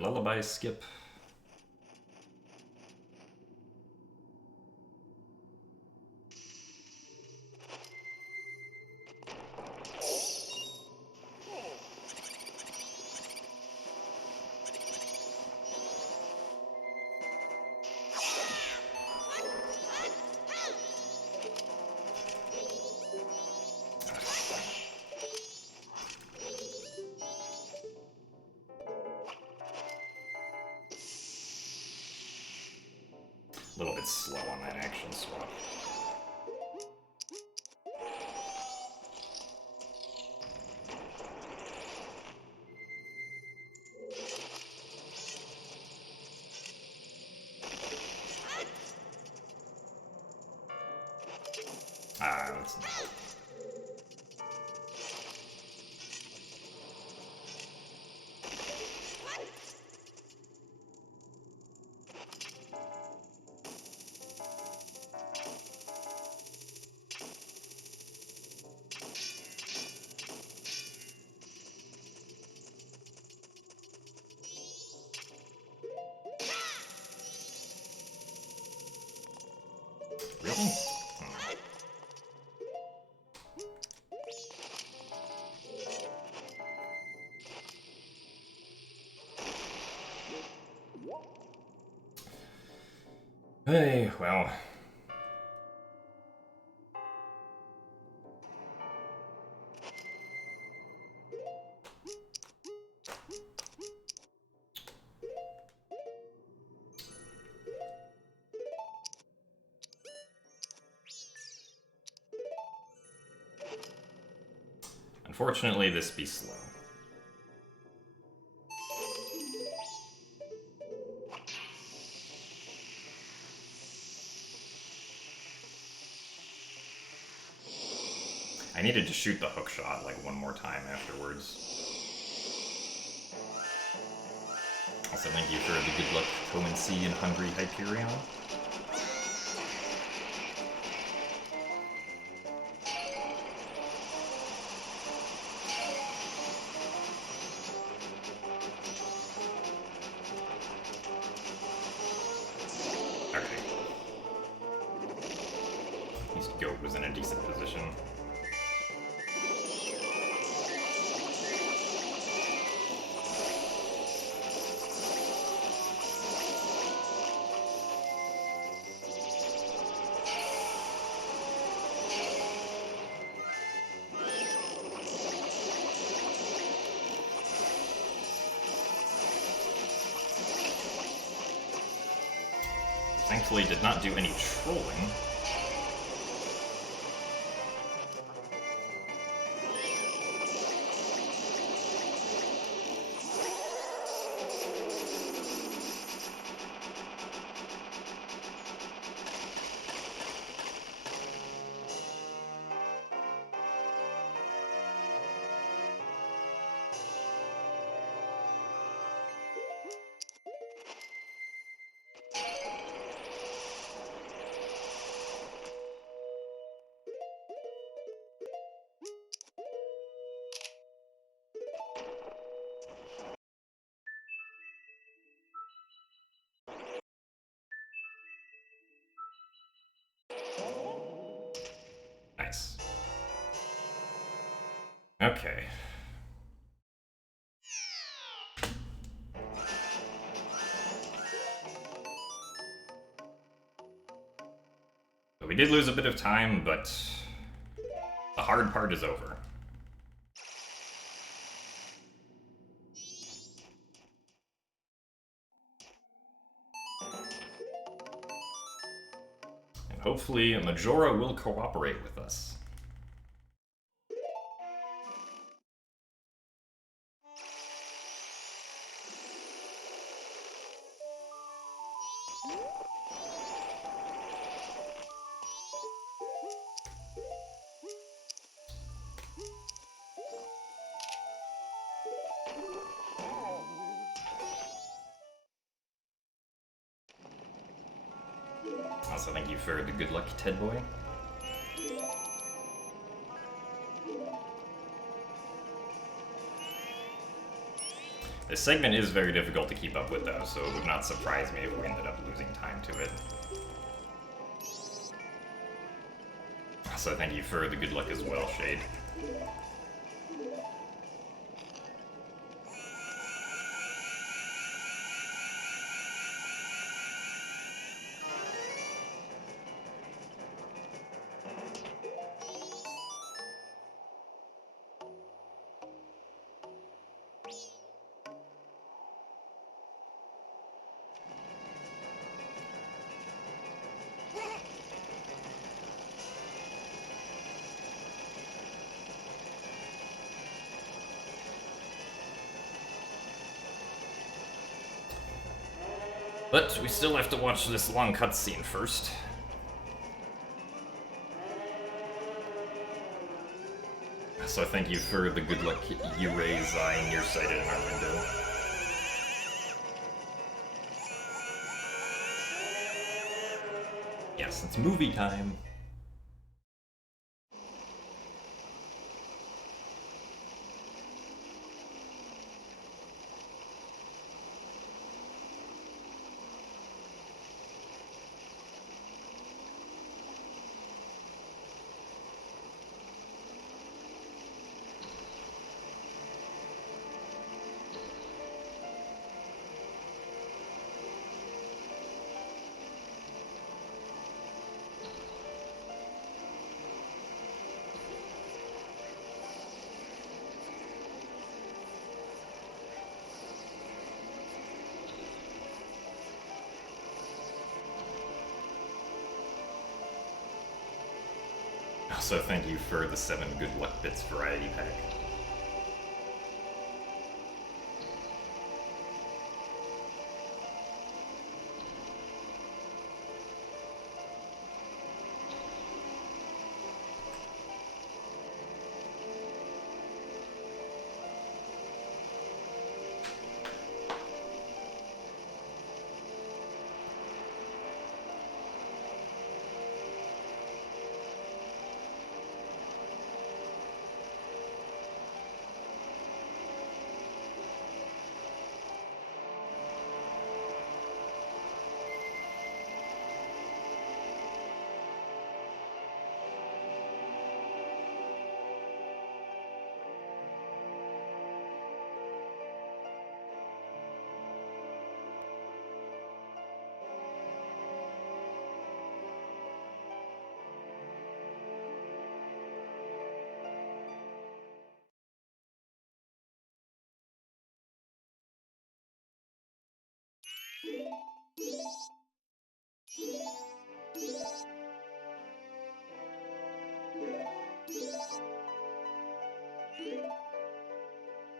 lullaby skip. A little bit slow on that action swap. That's not. Really? Hey, well. Unfortunately, this be slow. I needed to shoot the hook shot like one more time afterwards. Also, thank you for the good luck, Cohen C and Hungry Hyperion. Goat was in a decent position. Thankfully, did not do any trolling. Nice. Okay. So we did lose a bit of time, but the hard part is over. And hopefully Majora will cooperate with us. Also, thank you for the good luck, Ted Boy. This segment is very difficult to keep up with, though, so it would not surprise me if we ended up losing time to it. So thank you for the good luck as well, Shade. But we still have to watch this long cutscene first. So thank you for the good luck you raise nearsighted in our window. Yes, it's movie time. Also, thank you for the 7 Good Luck Bits variety pack.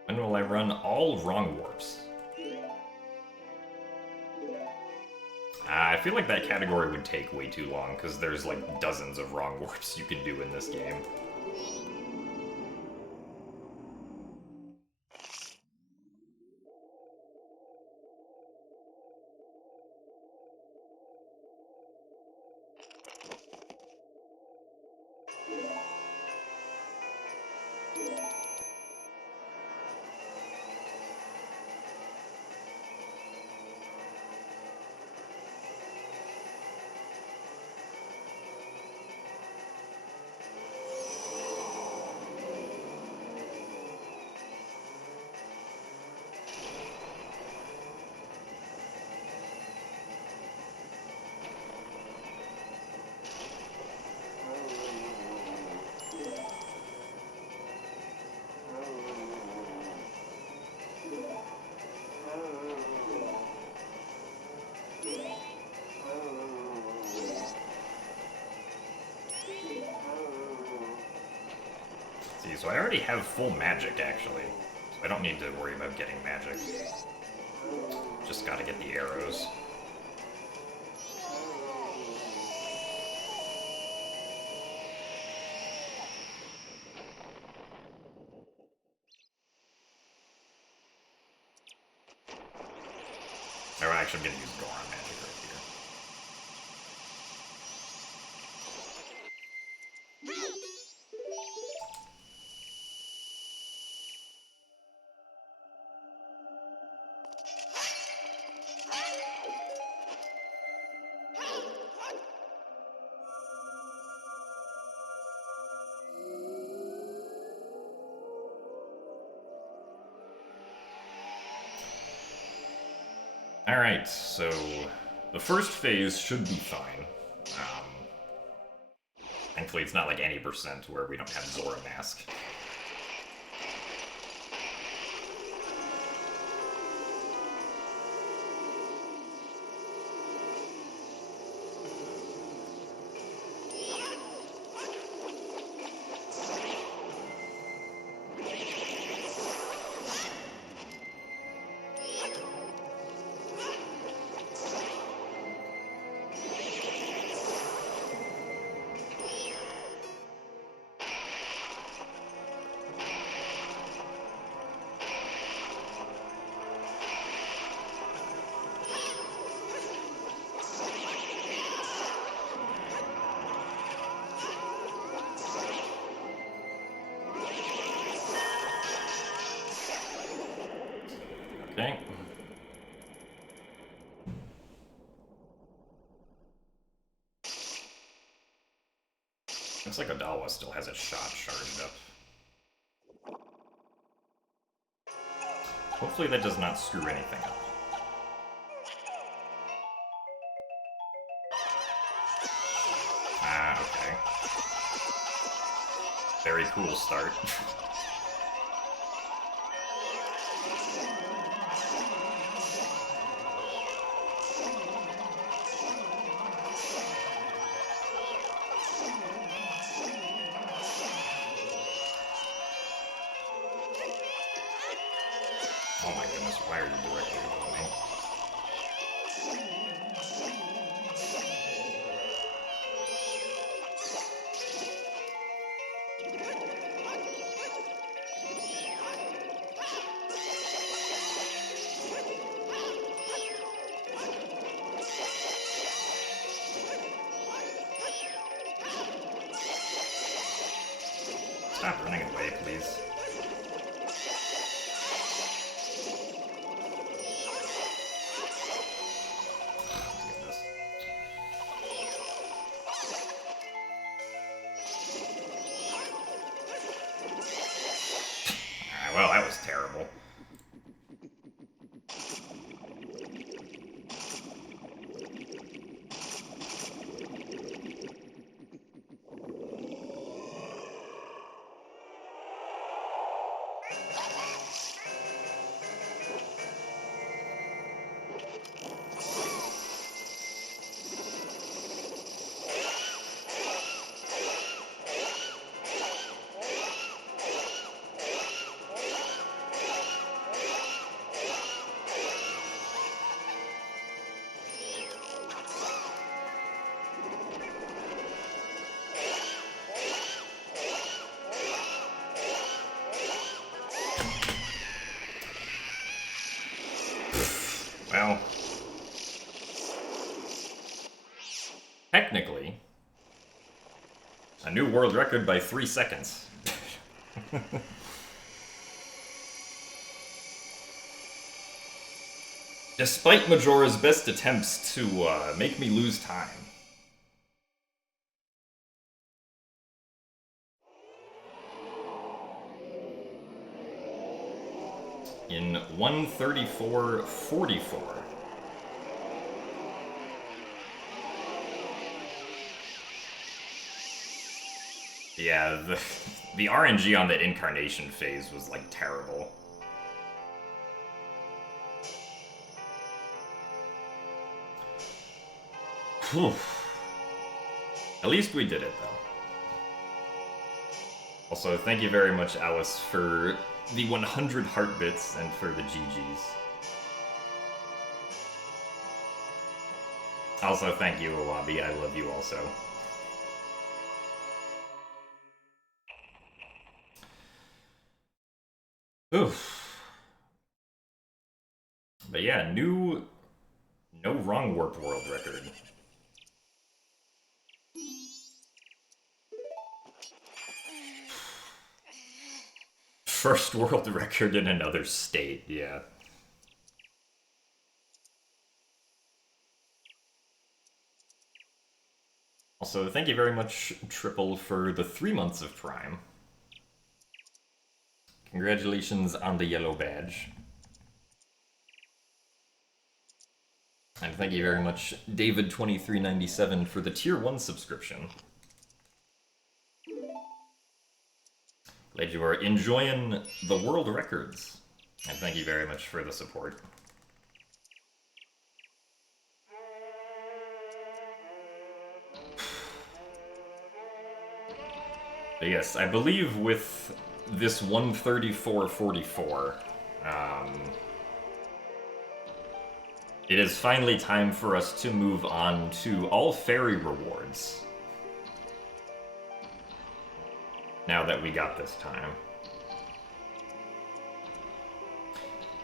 When will I run all wrong warps? I feel like that category would take way too long, because there's like dozens of wrong warps you can do in this game. See, so I already have full magic, actually. So I don't need to worry about getting magic. Just gotta get the arrows. Or actually, I'm gonna use Goron magic right here. Alright, so the first phase should be fine. Thankfully it's not like any percent where we don't have Zora Mask. Okay. Looks like Odawa still has a shot charged up. Hopefully that does not screw anything up. Ah, okay. Very cool start. Oh my goodness, why are you directly above me? Stop running away, please. Well, that was terrible. Well, technically, a new world record by 3 seconds. Despite Majora's best attempts to make me lose time. In 134.44. Yeah, the RNG on that Incarnation phase was, like, terrible. Whew. At least we did it, though. Also, thank you very much, Alice, for the 100 heart bits and for the GGs. Also, thank you, Awabi. I love you also. Oof. But yeah, no wrong warp world record. First world record in another state, yeah. Also, thank you very much, Triple, for the 3 months of Prime. Congratulations on the yellow badge. And thank you very much, David2397, for the Tier 1 subscription. Glad you are enjoying the world records. And thank you very much for the support. But yes, I believe with this 134.44, it is finally time for us to move on to all fairy rewards. Now that we got this time.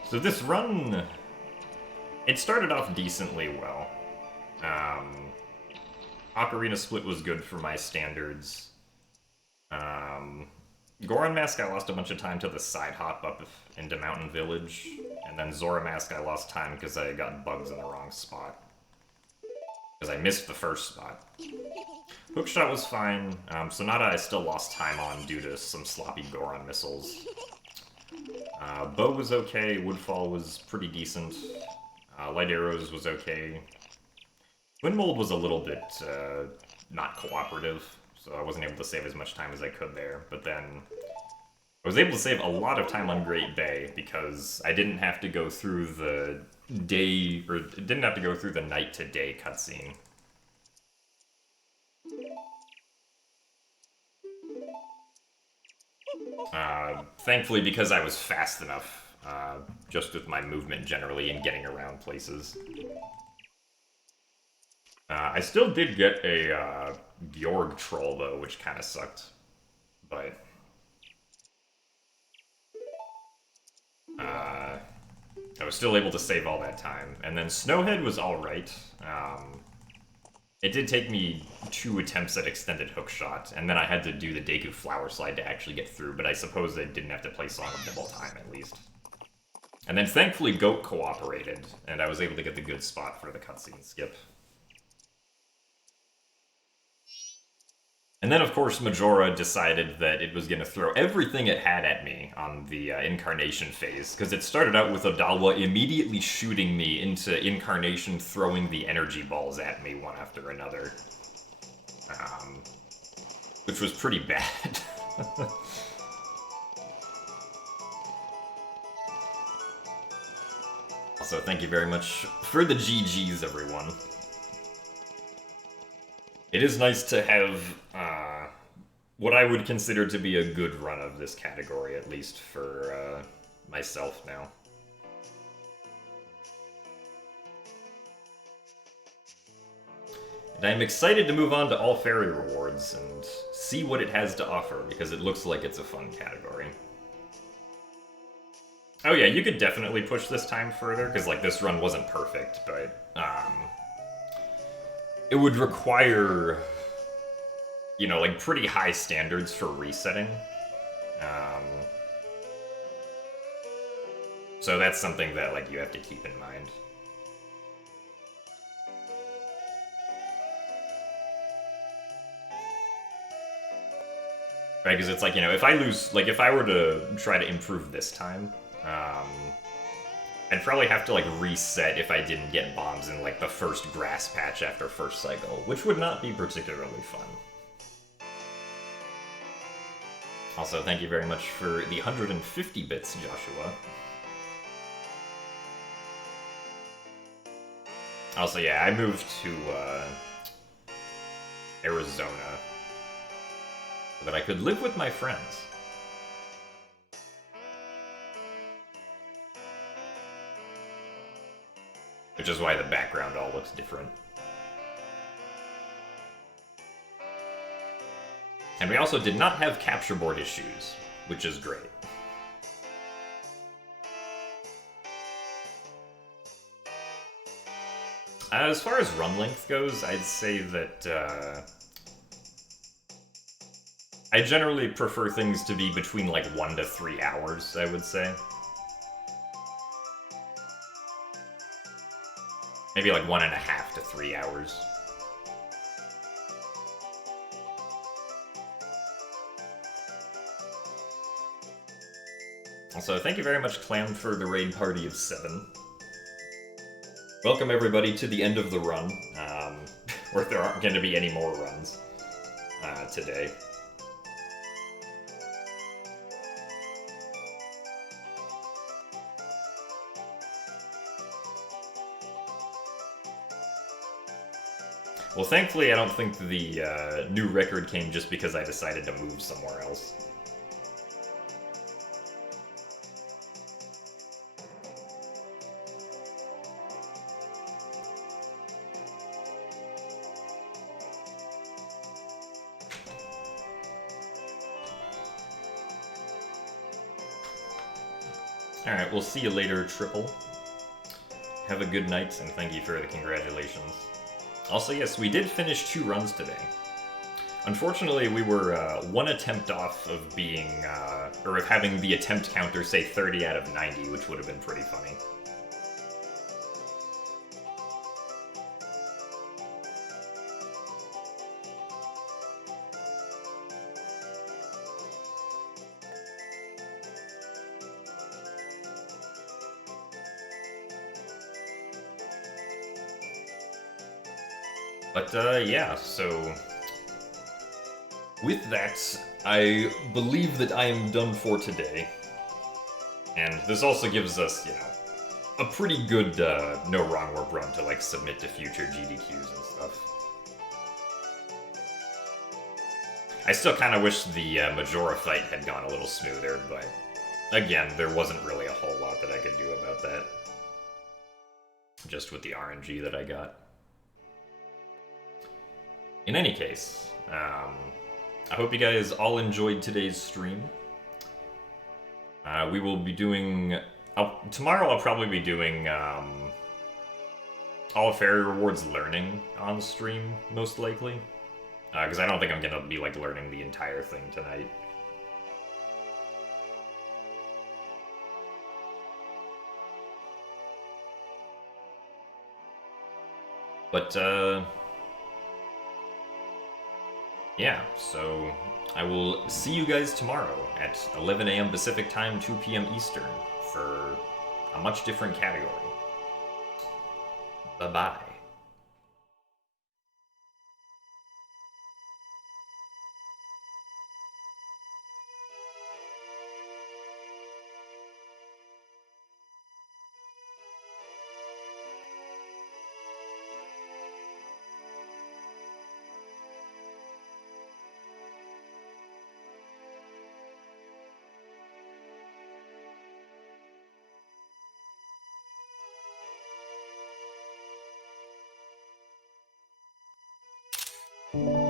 So this run, it started off decently well. Ocarina Split was good for my standards. Goron Mask, I lost a bunch of time to the side hop up into Mountain Village. And then Zora Mask, I lost time because I got bugs in the wrong spot. Because I missed the first spot. Hookshot was fine. Sonata I still lost time on due to some sloppy Goron missiles. Bow was okay, Woodfall was pretty decent. Light Arrows was okay. Twin Mold was a little bit not cooperative, so I wasn't able to save as much time as I could there. But then I was able to save a lot of time on Great Bay because I didn't have to go through the day, or didn't have to go through the night to day cutscene. Thankfully, because I was fast enough, just with my movement generally and getting around places. I still did get a Bjorg troll, though, which kind of sucked. But I was still able to save all that time. And then Snowhead was alright. It did take me 2 attempts at extended hookshot, and then I had to do the Deku Flower Slide to actually get through, but I suppose I didn't have to play Song of Double Time, at least. And then thankfully Goat cooperated, and I was able to get the good spot for the cutscene skip. And then, of course, Majora decided that it was going to throw everything it had at me on the Incarnation phase, because it started out with Odalwa immediately shooting me into Incarnation, throwing the energy balls at me one after another. Which was pretty bad. Also, thank you very much for the GGs, everyone. It is nice to have what I would consider to be a good run of this category, at least for myself now. And I'm excited to move on to all fairy rewards and see what it has to offer, because it looks like it's a fun category. Oh yeah, you could definitely push this time further, because like this run wasn't perfect, but it would require, you know, like pretty high standards for resetting. So that's something that like you have to keep in mind. Right, because it's like, you know, if I lose, like if I were to try to improve this time, I'd probably have to like reset if I didn't get bombs in like the first grass patch after first cycle, which would not be particularly fun. Also, thank you very much for the 150 bits, Joshua. Also, yeah, I moved to Arizona so that I could live with my friends. Which is why the background all looks different. And we also did not have capture board issues, which is great. As far as run length goes, I'd say that I generally prefer things to be between like 1 to 3 hours, I would say. Maybe like 1.5 to 3 hours. Also, thank you very much, Clam, for the raid party of 7. Welcome everybody to the end of the run, where there aren't going to be any more runs today. Well, thankfully I don't think the new record came just because I decided to move somewhere else. Alright, we'll see you later, Triple. Have a good night, and thank you for the congratulations. Also, yes, we did finish 2 runs today. Unfortunately, we were 1 attempt off of being, or of having the attempt counter say 30 out of 90, which would have been pretty funny. But, yeah, so... with that, I believe that I am done for today. And this also gives us, you know, a pretty good no wrong warp run to, like, submit to future GDQs and stuff. I still kind of wish the Majora fight had gone a little smoother, but again, there wasn't really a whole lot that I could do about that. Just with the RNG that I got. In any case, I hope you guys all enjoyed today's stream. We will be doing... tomorrow I'll probably be doing all Fairy Rewards learning on stream, most likely. Because I don't think I'm going to be like learning the entire thing tonight. But, yeah, so I will see you guys tomorrow at 11 a.m. Pacific Time, 2 p.m. Eastern, for a much different category. Bye-bye. you